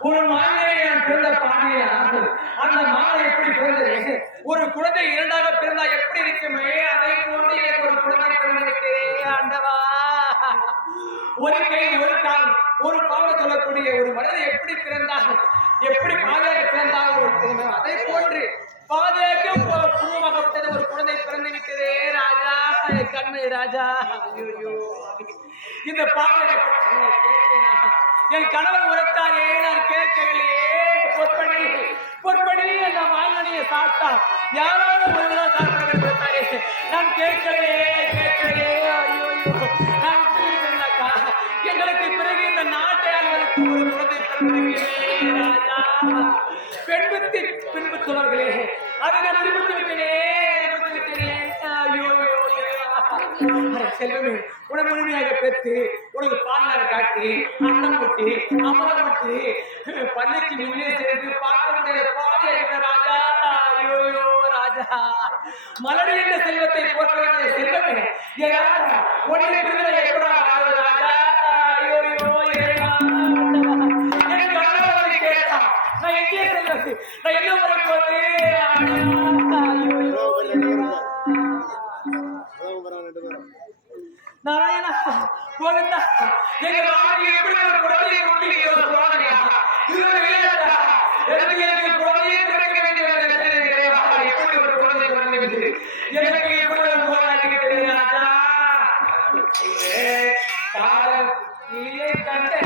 ஒரு மாநில நான் பிறந்த பானையை ஒரு குழந்தை இரண்டாக பிறந்தா எப்படி இருக்குமே அதை போன்று எனக்கு ஒரு குழந்தை பிறந்துவிட்டே ஆண்டவா. ஒரு கை ஒரு கால் ஒரு பாவனை சொல்லக்கூடிய ஒரு மனிதன் எப்படி பிறந்தால் எப்படி பாதையாக பிறந்தால் அதை போன்று பாதையாக பூர்வமாகப்பட்டது ஒரு குழந்தை பிறந்து விட்டதே ராஜா. கண்ணு ராஜா, இந்த பாதையை என் கணவர் உரைத்தாரே, நான் கேட்கவில்லையே. பொற்படி பொற்படி அந்த மாங்கனியை சாப்பிட்டா யாராவது ஒருவராக சாப்பிட கொடுத்தாரே, நான் கேட்கலையே கேட்கலையே. ஐயோ நான் சொன்னாக்கா எங்களுக்கு பிறகு இந்த நாட்டை ஆளுவதற்கு ஒரு குழந்தை பிறந்திருக்கிறேன் ராஜா. பெண்புத்தி பின்பற்றுவார்களே அதை நான் நிரூபித்து விட்டேனே. ஐயோ செல்வமே, உனக்கு முழுமையாக பெற்று உனக்கு பாலாக காட்டி அன்னம் கொட்டி அமரம் கொட்டி பள்ளிக்கு முன்னே சென்று பார்க்க பாதையாக ராஜா. ஐயோ ராஜா, மலடி என்ற செல்வத்தை போற்ற வேண்டிய செல்வமே உடனே விடுதலை எப்படா ராஜா. ஐயோ கேட்டா நான் எங்கே செல்வது, நான் என்ன முறை நாராயணா கோவிந்தா, எங்க நாடு எப்படி ஒரு குழந்தையை கொடுத்தீங்க ஒரு சோதனையா? இது ஒரு விளையாட்டா? எனக்கு குழந்தையை திறக்க வேண்டிய எப்படி ஒரு குழந்தை குழந்தை எனக்கு எப்படி ஒரு போராட்டம் ராஜா. காலம் நீயே கண்டே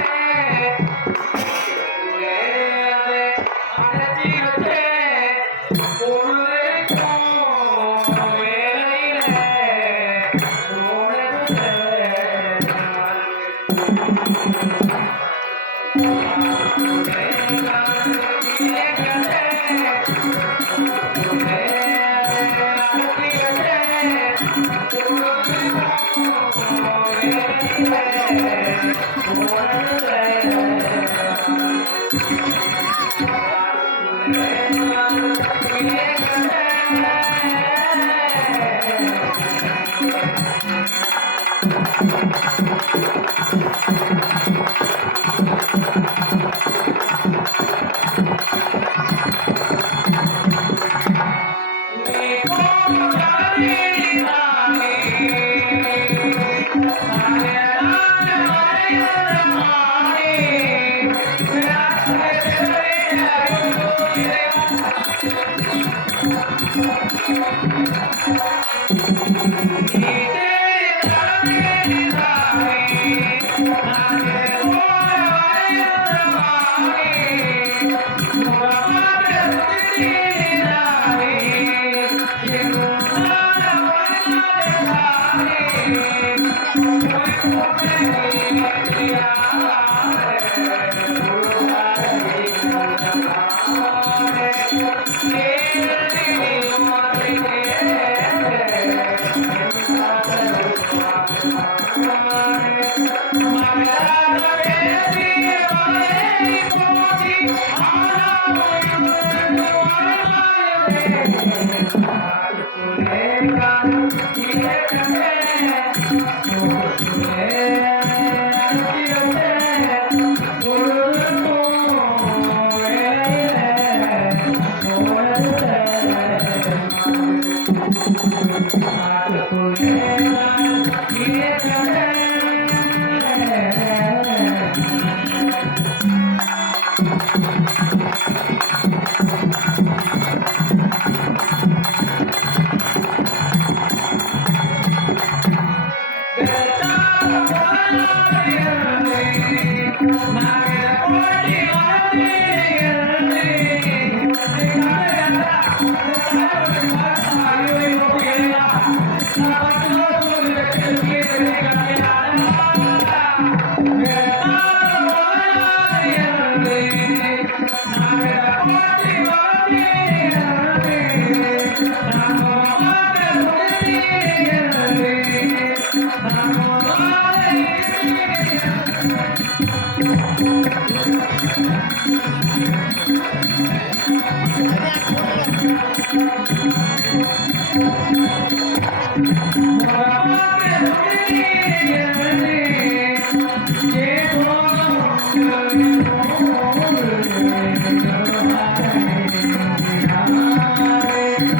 Thank you.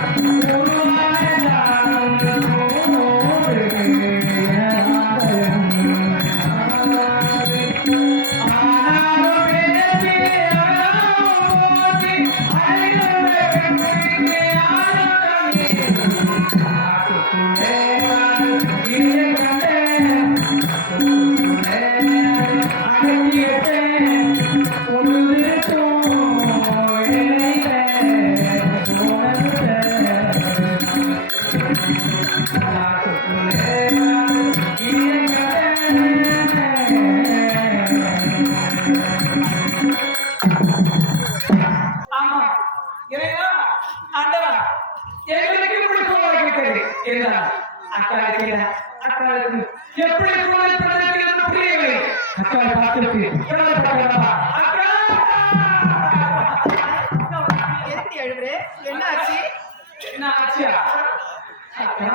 இறைவா, ஆண்டவா, எங்களுக்கு இப்படி சூழ்நிலை இருக்கிறது. இருந்தாலும் அக்கா இருக்கிறார். அக்கா இருக்கிறது. எப்படி சூழ்நிலை பிறந்திருக்கிறது புரியவில்லை. அக்காவை பார்த்திருக்கு. அக்கா! எதுக்கு எழுவுரு? என்ன ஆச்சு? என்ன ஆச்சியா? அக்கா,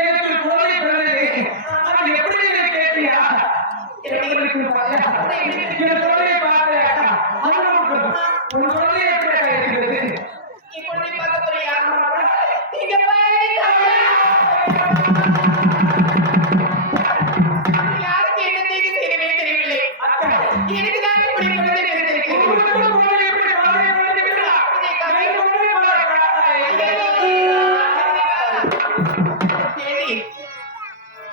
எனக்கு ஒரு குழந்தை பிறந்தது. அது எப்படி நீங்க கேட்டியா? எனக்கு குழந்தையை பார்த்தேன். ஒரு குழந்தை எப்படி இருக்கிறது? நீ குழந்தை பார்க்க போறியா? இங்க போய் யாருக்கு என்ன தீங்கு செய்யவே தெரியவில்லை. எனக்கு தான் இப்படி குழந்தை பிறந்திருக்கு. தேவி,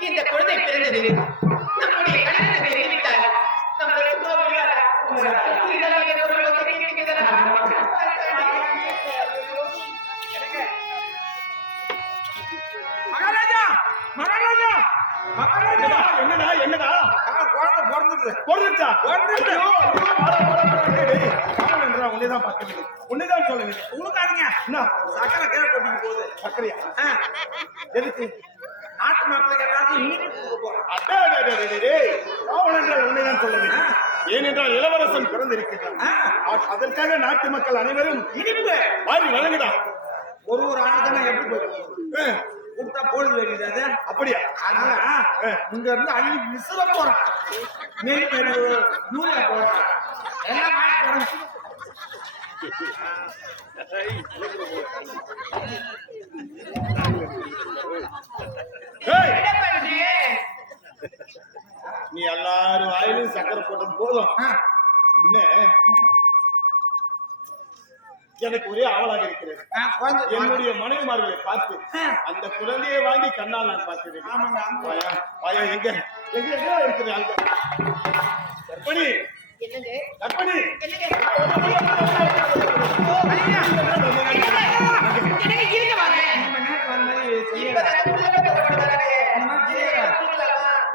இந்த குழந்தை பிறந்தது நம்முடைய கணவனுக்கு தெரிவித்தார். நம்மளுடைய சோதனையால இதெல்லாம் எனக்கு ஒரு யோசனை இருக்கிறதா? மகாராஜா மகாராஜா மகாராஜா என்னடா என்னடா குழந்தை பிறந்தது. பொருளுச்சா பொருளுச்சு. உன்னைதான் பார்க்கவில்லை, உன்னைதான் சொல்லவில்லை. உனக்காருங்க என்ன சக்கரை கீழே கொட்டிட்டு போகுது. சக்கரையா? எதுக்கு? நாட்டு மக்களுக்கு எல்லாத்தையும் இனிப்பு கொடுக்க போறேன். அடே, அடே, அடே, அடே, அடே. ராவணன் என்றால் உன்னைதான் சொல்லவில்லை. ஏனென்றால் இளவரசன் பிறந்திருக்கிறார். அதற்காக நாட்டு மக்கள் அனைவரும் இனிப்பு வாரி வழங்குடா. ஒரு ஆளுதானே எப்படி போய் கொடுத்தா பொழுது வேண்டியது அது. அப்படியா? அதனால இங்க இருந்து அள்ளி விசிற போறேன். நெல் பெரு யூரியா போறேன். எல்லாம் வாங்கி போறேன். ஏய், என்ன பண்றீங்க? நீ எல்லாரும் வாயிலும் சக்கரை போட்டது போதும். இன்னும் எனக்கு ஒரே ஆவலாக இருக்கிறது. குழந்தை என்னுடைய மனைவிமார்களை பார்த்து அந்த குழந்தையை வாங்கி கண்ணால் நான் பார்த்தேன். ஆமாங்க, ஆமாங்க. வாயா, வாயா, எங்க எங்க எங்க இருக்கிற ஆள்கள்? கற்பனி, என்னங்க? கற்பனி, என்னங்க? என்னங்க இருங்க வரேன். இப்பதான் உள்ள போறாங்க.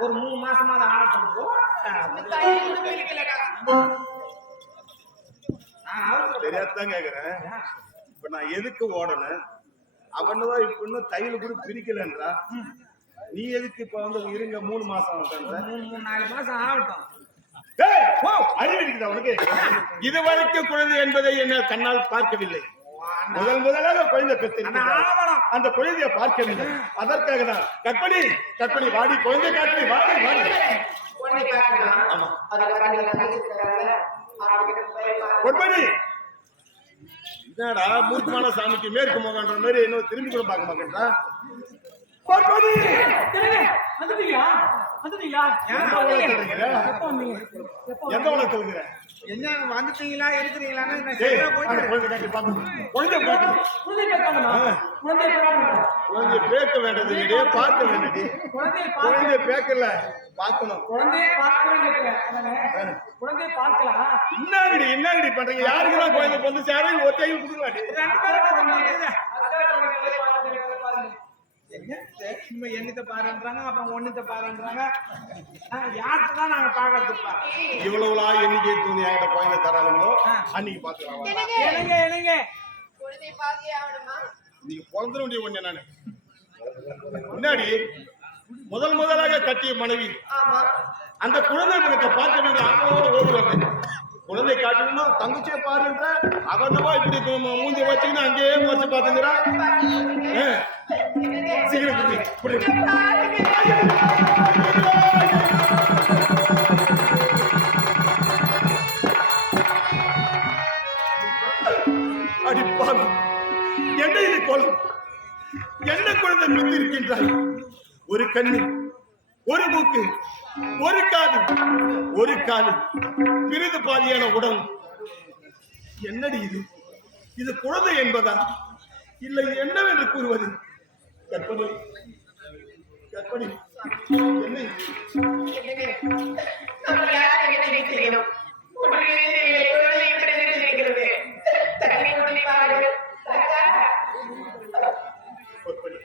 ஒரு 3 மாசமா அதை ஆடட்டும். தாய் ஒண்ணுமே இல்லடா. தெரியாதான் கேக்குறேன். இப்ப நான் எதுக்கு ஓடனேன்? அவனுவா இப்ப இன்னும் தையல் கூட பிரிக்கலன்றா. நீ எதுக்கு இப்ப வந்து இருங்க 3 மாசம் ஆகுதுன்ற? 3-4 மாசம் ஆகட்டும். அறிவிக்குதா உனக்கு? இதுவரைக்கும் குழந்தை என்பதை என்ன கண்ணால் பார்க்கவில்லை. முதலாக குழந்தை பெற்றிருக்கிறார். அந்த குழந்தையை பார்க்கவில்லை. அதற்காக தான் கற்பனை கற்பனை வாடி குழந்தை காட்டி வாடி வாடி. உடனே பார்க்கலாம். ஆமா, அதுக்காக நீங்க தங்கிச்சிருக்காங்கல்ல, அவர்கிட்ட போய் பாருங்க. கற்பனை என்னடா மூர்க்கமான சாமிக்கு மேற்கு முகன்ற மாதிரி இன்னும் திரும்பி கூட பார்க்க மாட்டேன்றா. கற்பனை வந்துட்டீங்களா? வந்துட்டீங்களா? எந்த உலகத்துல இருக்கிற? எந்த உலகத்துல இருக்கிற? என்ன வந்துட்டீங்களா இருக்கிறீங்களான்னு நான் ஏய், சரியா அந்த போயிட்டு குழந்தை காட்டி பார்க்கணும். குழந்தை பார்க்கணும். குழந்தை பேக்கணுமா? குழந்தை பேக்கணும். குழந்தை பேக்க வேண்டது இல்லையே, பார்க்க வேண்டது. குழந்தையை குழந்தை பேக்கல பார்க்கணும். குழந்தையை பார்க்கவே கேட்கல. குழந்தையை பார்க்கலாம். என்னங்கடி பண்றீங்க? யாருக்குதான் குழந்தை பொண்ணு யாரையும் ஒத்தையும் கொடுக்கலாட்டி? 2 பேரும் எண்ணத்தை பாருன்றாங்க, அப்புறம் ஒண்ணுத்த பாருன்றாங்க. யாருக்கு தான் நாங்க பாக்கிறதுப்பா? இவ்வளவுலா எண்ணிக்கை தூணி என்கிட்ட குழந்தை தராளுங்களோ அன்னைக்கு பாத்துக்கலாம். என்னங்க என்னங்க குழந்தை பார்த்தே ஆகணுமா? நீங்க பிறந்த வேண்டிய ஒண்ணு நானு முன்னாடி முதலாக கட்டிய மனைவி ஆமா. அந்த குழந்தை முகத்தை பார்க்க வேண்டிய ஆவலோட ஓடுவாங்க. குழந்தை காட்டணும்னா தங்கச்சியை பாருன்ற அவனவா இப்படி மூஞ்சி வச்சுக்கின்னு அங்கேயே வச்சு பாத்துங்கிறா. சீக்கிரம் குடி, குடி. அடிப்பாங்க என்ன இது கோலம்? என்ன குழந்தை பிரித்து இருக்கின்றாய்? ஒரு கண்ணு, ஒரு மூக்கு, ஒரு காது, ஒரு காலு, பிரிது பாதியான உடல். என்னடி இது? இது குழந்தை என்பதா இல்லை என்னவென்று கூறுவது? கற்பனை கற்பனை என்ன இது? நம்ம யாரை என்ன செய்யணும்? ஒன்றுமே தெரியவில்லை. குழந்தை இப்படி இருக்கிறது. தண்ணி குடி பாருங்க. கற்பனை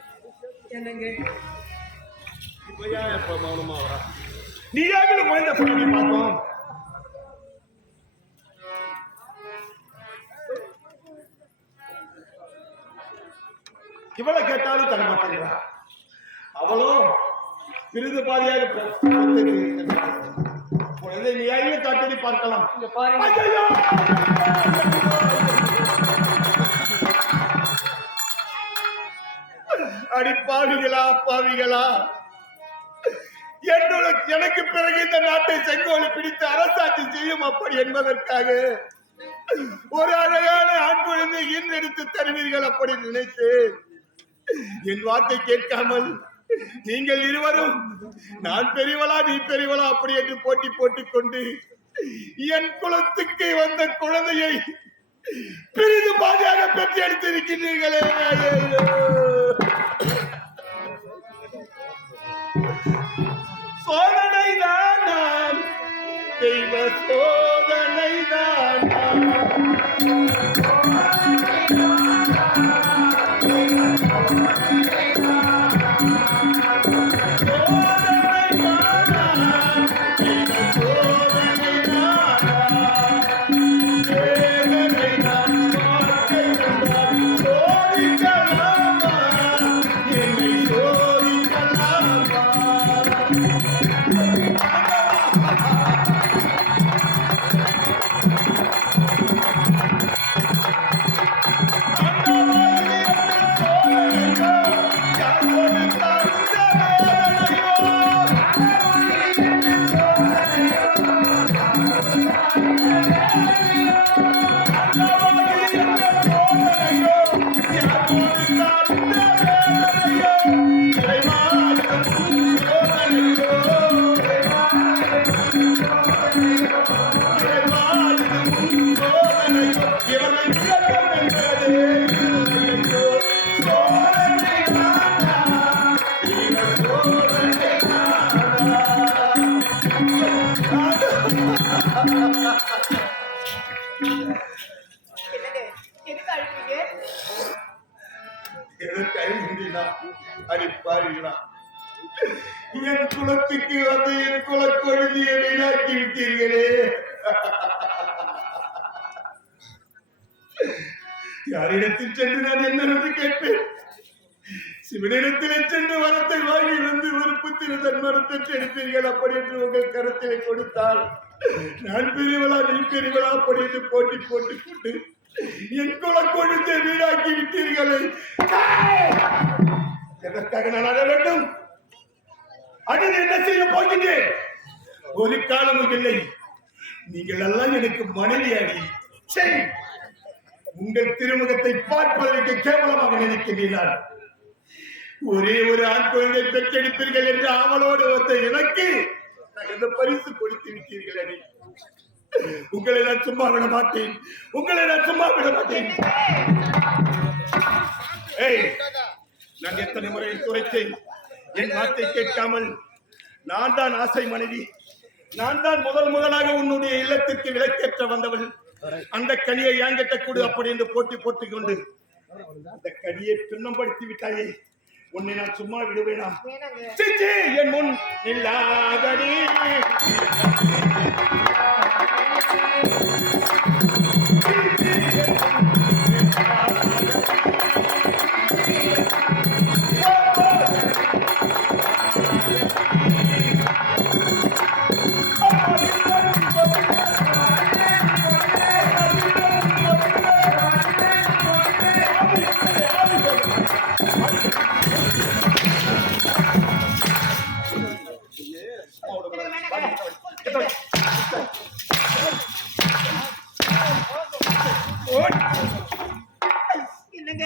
என்னங்க இப்ப ஏன் இப்ப மௌனமா வரா? நீ யாரு குழந்தை பொண்ணு பார்த்தோம்? இவளை கேட்டாலும் தர மாட்டேங்கிறா. அவளும் விருது பாதியாக குழந்தை நியாயில காட்டி பார்க்கலாம். இங்க பாருங்க. ஐயையோ! அடி பாவிகளா பாவிகளா, எனக்கு பிறகு இந்த நாட்டை செங்கோலை பிடித்து அரசாட்சி செய்யும் அப்படி என்பதற்காக ஒரு அழகான ஆண் குழந்தை ஈன்றெடுத்து தருவீர்கள் அப்படி நினைத்து என் வார்த்தை கேட்காமல் நீங்கள் இருவரும் நான் பெரியவளா நீ பெரியவளா அப்படி என்று போட்டி போட்டுக் கொண்டு என் குலத்துக்கு வந்த குழந்தையை பிரிது பாதியாக பெற்று எடுத்திருக்கின்றீர்களே. சோதனை தான் தெய்வ சோதனை தான். அடிப்பாருங்களா, என் குலத்துக்கு வந்து என் குல கொழுதியை வீணாக்கி விட்டீர்களே. யாரிடத்தில் சென்று நான் என்னென்று கேட்பேன்? சிவனிடத்திலே சென்று வரத்தை வாங்கி வந்து ஒரு புத்திர தன்மரம் பெற்று எடுப்பீர்கள் அப்படி என்று உங்கள் கருத்திலே கொடுத்தால் நான் பெரியவளா நீ பெரியவளா அப்படி என்று போட்டி போட்டுக் கொண்டு என் குல கொழுத்தை வீணாக்கி விட்டீர்களே. எதற்காக நான் அட வேண்டும்? அடுத்து என்ன செய்ய போகின்றேன்? ஒரு காலமும் இல்லை. நீங்கள் எல்லாம் எனக்கு மனைவியாடி. சரி, உங்கள் திருமுகத்தை பார்ப்பதற்கு கேவலமாக நினைக்கின்றீர்கள். ஒரே ஒரு ஆண் குழந்தை பெற்றெடுப்பீர்கள் என்று ஆவலோடு வந்த எனக்கு தகுந்த பரிசு கொடுத்து விட்டீர்கள். அடி, உங்களை நான் சும்மா விட மாட்டேன். உங்களை நான் சும்மா விட மாட்டேன். ஏய், நான் எத்தனை முறை துரைத்தேன், என் வார்த்தை கேட்காமல். நான் தான் ஆசை மனைவி. நான் தான் முதலாக உன்னுடைய இல்லத்திற்கு விலக்கேற்ற வந்தவள். அந்த கனியை ஏங்கிட்ட கூடு அப்படி என்று போட்டி போட்டுக் கொண்டு அந்த கனியை பின்னப்படுத்தி விட்டாயே. உன்னை நான் சும்மா விடுவேனா? என் முன் இல்லாதடி. என்னங்க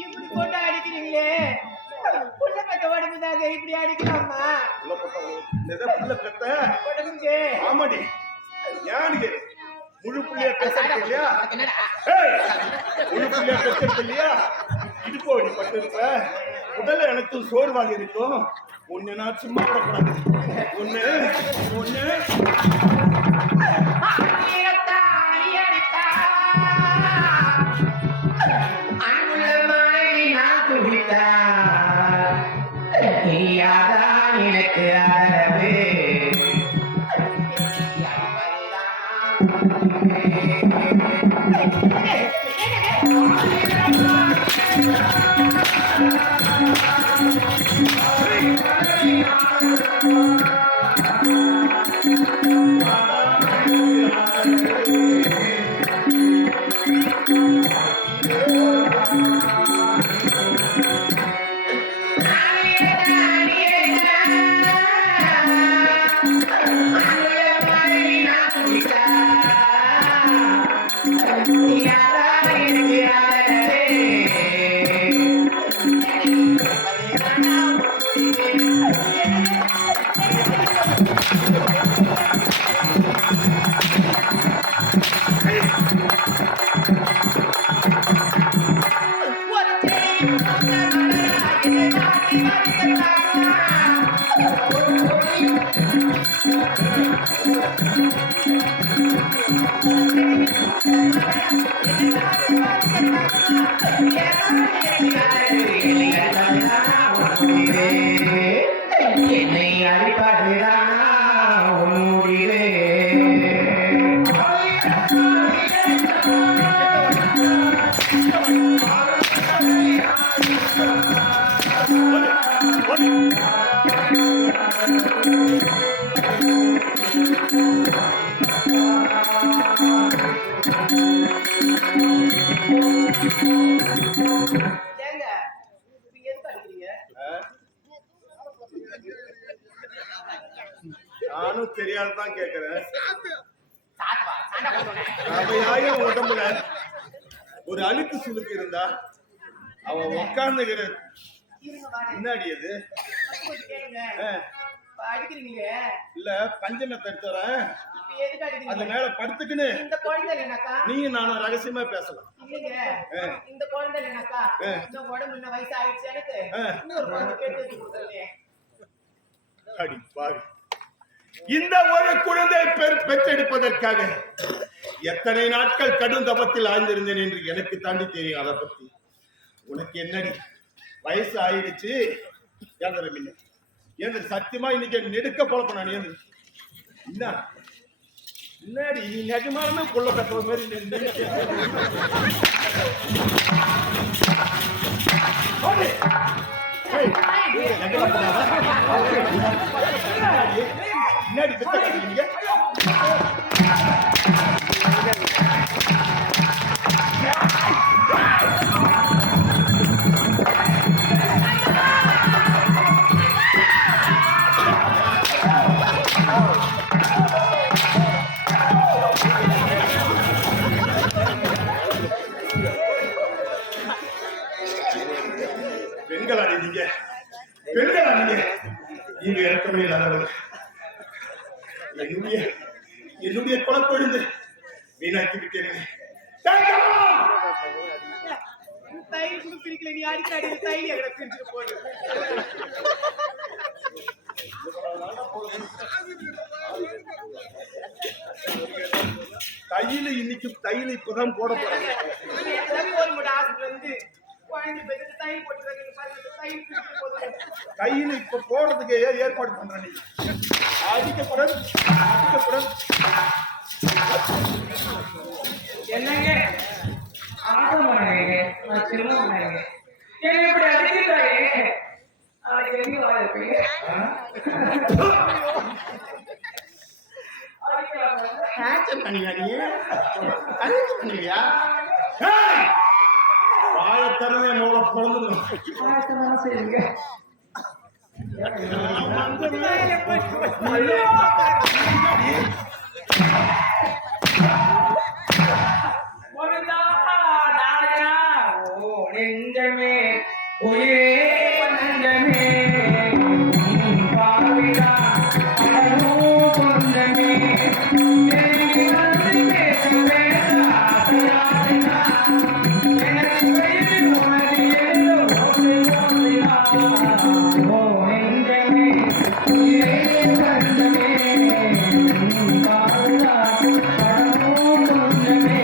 இப்படி போட்டு அடிக்கிறீங்களே? புள்ள பெத்த உடம்புதாக இப்படி அடிக்கலாமா? ஆமாடி, யானுக்கு முழு புள்ளியா பேசுறது இல்லையா? முழு புள்ளியா பேசுறது இல்லையா? இடுப்போ நீ பட்டிருப்ப, உடல எனக்கு சோர்வாக இருக்கும். ஒண்ணு நான் சும்மா விடக்கூடாது. ஒண்ணு ஒண்ணு எனக்கு ஆதரவு Thank you. ஒரு செடியில் பூத்த மலரா என்னை வாட்டி வதைக்கத்தானா? என்னை அழிப்பதுதான் உன் முடிவே. ஏங்க இப்ப எதுக்கு அடிக்கிறீங்க? நானும் தெரியாதுதான் கேட்கிறேன். சாத்துவா, சண்டை போட்டோன்னே. அவையாய உடம்புல ஒரு அழுக்கு சுழுக்கு இருந்தா அவன் உட்கார்ந்துகிற இருங்க வாடா. முன்னாடி அது கொஞ்சம் கேளுங்க. ஆ, இப்ப அடிக்கிறீங்க இல்ல பஞ்சமத்தை எடுத்து வரேன். இப்ப எதுக்கு அது அடிக்கிறீங்க? மேல படுத்துக்கின்னு இந்த குழந்தை இல்லைனாக்கா நீயும் நானும் ரகசியமா பேசலாம். இல்லைங்க ஆ. இந்த குழந்தை இல்லைனாக்கா ஆ. இந்த உடம்பு இன்னும் வயசு ஆயிடுச்சு எனக்கு ஆ. இன்னொரு குழந்தை பேர் வச்சு கொடுத்துருங்க. அடி பாவி, இந்த ஒரு குழந்தை பெற்றெடுப்பதற்காக எத்தனை நாட்கள் கடும் தபத்தில் ஆழ்ந்திருந்தேன் என்று எனக்கு தாண்டி தெரியும். அதை பத்தி உனக்கு என்னடி வயசு ஆயிடுச்சு. ஏந்திர மின்ன ஏந்திர சத்தியமா இன்னைக்கு நெடுக்க பழப்ப நான் ஏந்திர என்ன முன்னாடி நீ நிஜமானமே கொள்ள கட்டுற மாதிரி முன்னாடி நீங்க பெண்களா நீங்க பெண்களா நீங்க இறக்கமே இல்லாதவர்கள். என்னுடைய குலப்பொழுது வீணாக்கி விட்டீர்கள். தயிர் கூட பிரிக்கல நீ அடிக்கிற அடி தயிர் எங்களை பிரிச்சுட்டு போடு. தையில இப்பதான் போட போறாங்க. ஒரு மட்டும் ஆஸ்பத்திரி வந்து குழந்தை பெற்று தயிர் போட்டுருக்காங்க பாருங்க தயிர் பிரிச்சுட்டு போகுது. கையில இப்ப போறதுக்கு ஏற்பாடு பண்ற நீ அடிக்கப்படும் என்னங்க ஆகமானே நான் செல்லுமானே என்ன இப்படி அடிக்கிறாயே அது எங்க வாழப்பீங்க ஹேச்சர் பண்ணியா வாழ தரவே மூளை பிறந்துடும். செய்யுங்க நெஞ்சமே உயிரே நெஞ்சமே பாவிடா அழகோ கொஞ்சமே நெருங்கி வந்து பேச வேண்டாம் எனக்கு வயது உனது ஏதோ ஓடினா ஓ நெஞ்சமே உயிரே நெஞ்சமே பாவிடா அழகோ கொஞ்சமே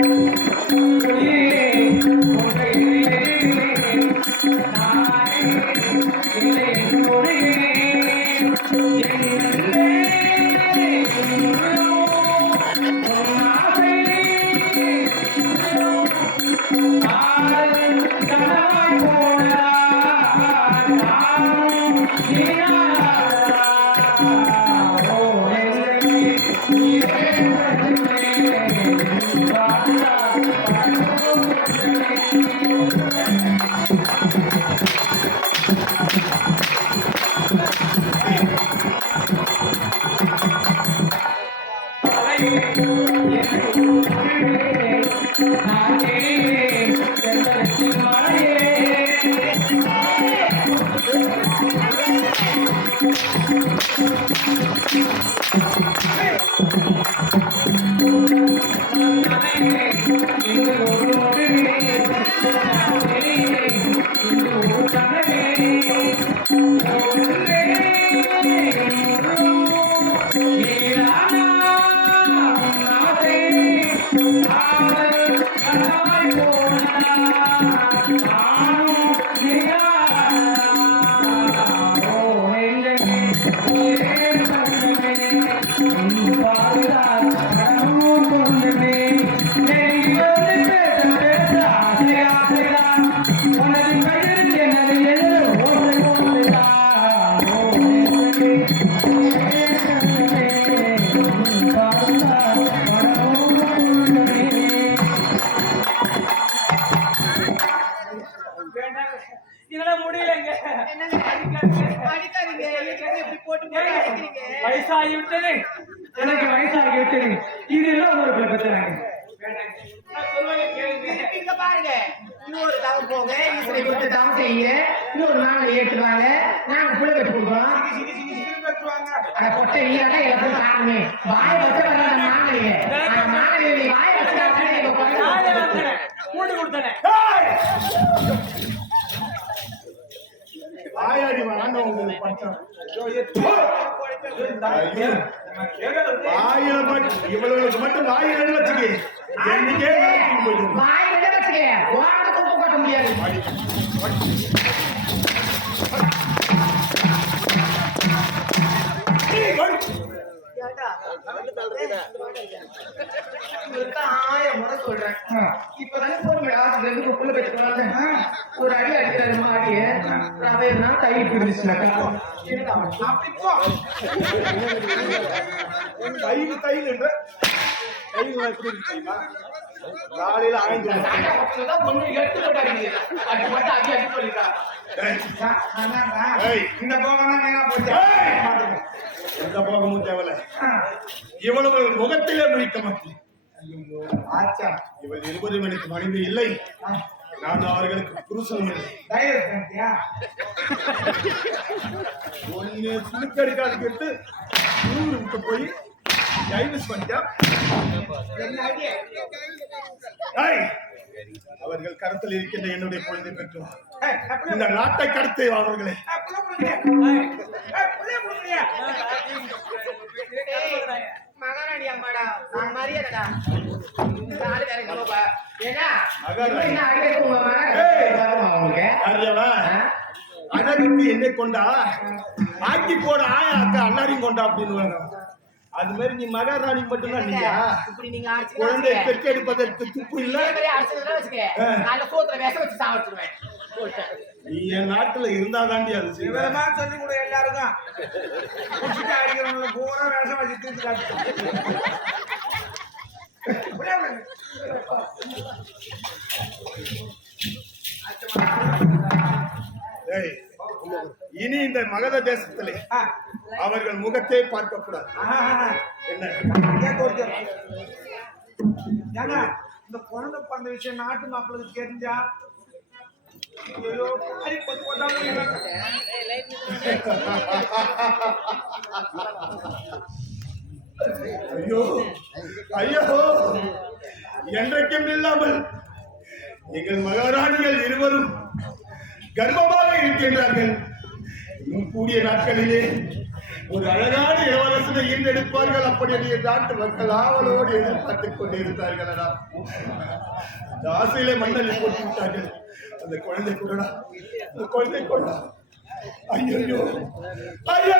Thank you. இதெல்லாம் முடியலங்க. அடிக்காதீங்க. எதுக்கு இப்படி போட்டு போட்டு அடிக்கிறீங்க? வயசாகி விட்டது, எனக்கு வயசாகி விட்டது. இதெல்லாம் ஒரு பிரச்சனை. நான் சொல்லுவேன் கேளுங்க. இங்க பாருங்க, இன்னொரு தவம் போங்க, ஈஸ்வரை கொடுத்து தவம் செய்யுங்க, இன்னொரு நாங்கள் ஏற்றுவாங்க, நாங்க புள்ள கட்டு கொடுக்குறோம். அட பொட்டை நீங்க எல்லாத்தையும் காரணமே வாய் வச்ச மாங்கலிங்க மாங்கலி வாய் வச்சு கூண்டு கொடுத்தனே. வாயாடி வாங்க உங்களுக்கு பச்சை. வாயில மட்டும் இவ்வளவுக்கு மட்டும் வாயில வச்சுக்கே வாய் வச்சுக்க வாங்க கொண்டு போட்ட முடியாது. ஆயிரம் முறை சொல்றேன். இப்பதானே புள்ள பெற்றுக்கொள்ளாத ஒரு அடி அடிக்கிறாரு மாடிய ரவைனா தயிர் பிரிச்சுனாக்கா அப்படி போ. தையில் தையில் என்ற தையில் எப்படி இருக்கு தெரியுமா? காலையில ஆய்ந்து ஒண்ணு எடுத்து போட்டு அடிக்கிறீங்க அது மட்டும் அடி அடி சொல்லிருக்காங்க. இந்த போகலாம் வேணா போச்சு. எந்த போகமும் தேவல. இவ்வளவு முகத்திலே முடிக்க மாட்டேன். இவள் 20 மணிக்கு மனைவி இல்லை, நான் அவர்களுக்கு புருஷன் இல்லை. ஒன்னு சுருக்கடிக்காது கேட்டு விட்டு போய் டைவர்ஸ் பண்ணிட்டா. அவர்கள் கருத்தில் இருக்கின்ற என்னுடைய குழந்தை பெற்றோர் இந்த நாட்டை கடத்து அவர்களே. மகாராணி அம்மாடா நான் மரியாதைடா நாலு வேற ஏன்னா அழகுக்கு என்னை கொண்டா ஆக்கி போட ஆயா அக்கா எல்லாரையும் கொண்டா அப்படின்னு. அது மாதிரி நீ மகாராணி மட்டும்தான் நீங்க இப்படி நீங்க குழந்தை பெற்றெடுப்பதற்கு துப்பு இல்ல. நீ என் நாட்டுல இருந்தாதாண்டி அது விவரமா சொல்லி கூட எல்லாருக்கும் அடிக்கிறவங்க பூரா வேஷம் வச்சு தூக்கி இனி இந்த மகத தேசத்திலே அவர்கள் முகத்தை பார்க்க கூடாது. என்ன இந்த குழந்தை பிறந்த விஷயம் நாட்டு மக்களுக்கு தெரிஞ்சா ஐயோ ஐயோ என்றைக்கும் இல்லாமல் எங்கள் மகாராணிகள் இருவரும் கர்ப்பமாக இருக்கின்றார்கள். இன்னும் கூடிய நாட்களிலே ஒரு அழகான இளவரசனை ஈன்றெடுப்பார்கள். அப்படி நாட்டு மக்கள் ஆவலோடு எதிர்பார்த்துக் கொண்டிருந்தார்கள். அந்த ஆசையிலே மண்ணலை போட்டு விட்டார்கள். அந்த குழந்தை கூடா, அந்த குழந்தை கூடா. ஐயோ ஐயோ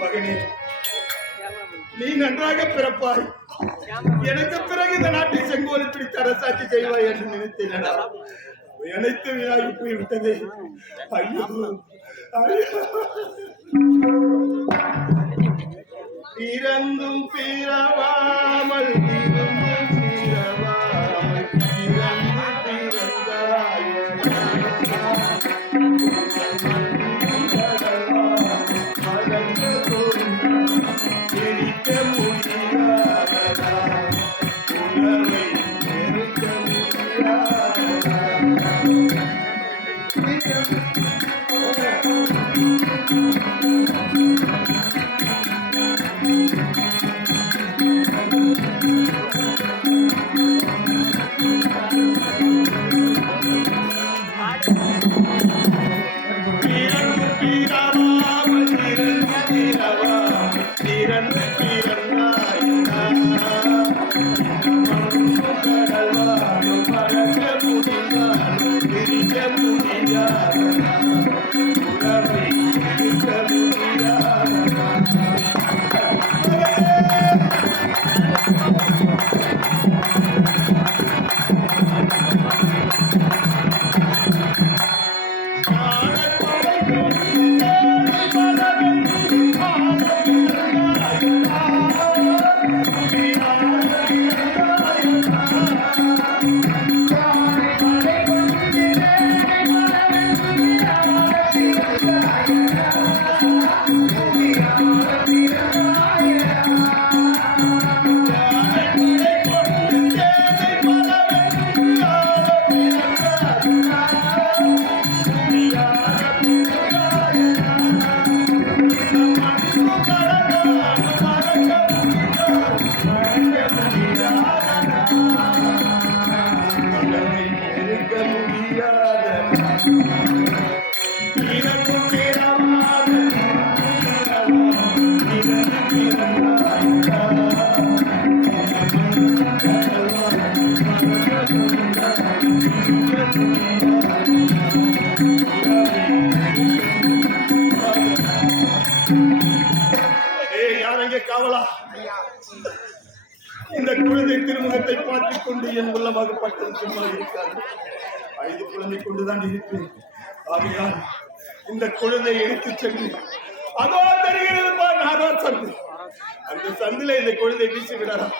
மகனே, நீ நன்றாக பிறப்பாய். எனக்கு பிறகு இந்த நாட்டை செங்கோலை பிடித்து அரசாட்சி செய்வாய் என்று நினைத்தேன். அனைத்து விழாகி போய்விட்டது. ஐயோ பிறந்தும் பிறவாமல் பிறந்து பிறந்தாய் காவலா, இந்த குழந்தை திருமுகத்தை பார்த்துக் கொண்டு என் உள்ளமாகப்பட்டது சும்மா இருக்காது. அழுது குழந்தை கொண்டுதான் இருக்கிறேன். ஆகையால் இந்த குழந்தை எடுத்துச் சென்று அதோ தெரிகிறது சந்து, அந்த சந்தில இந்த குழந்தை வீசி விடலாம்.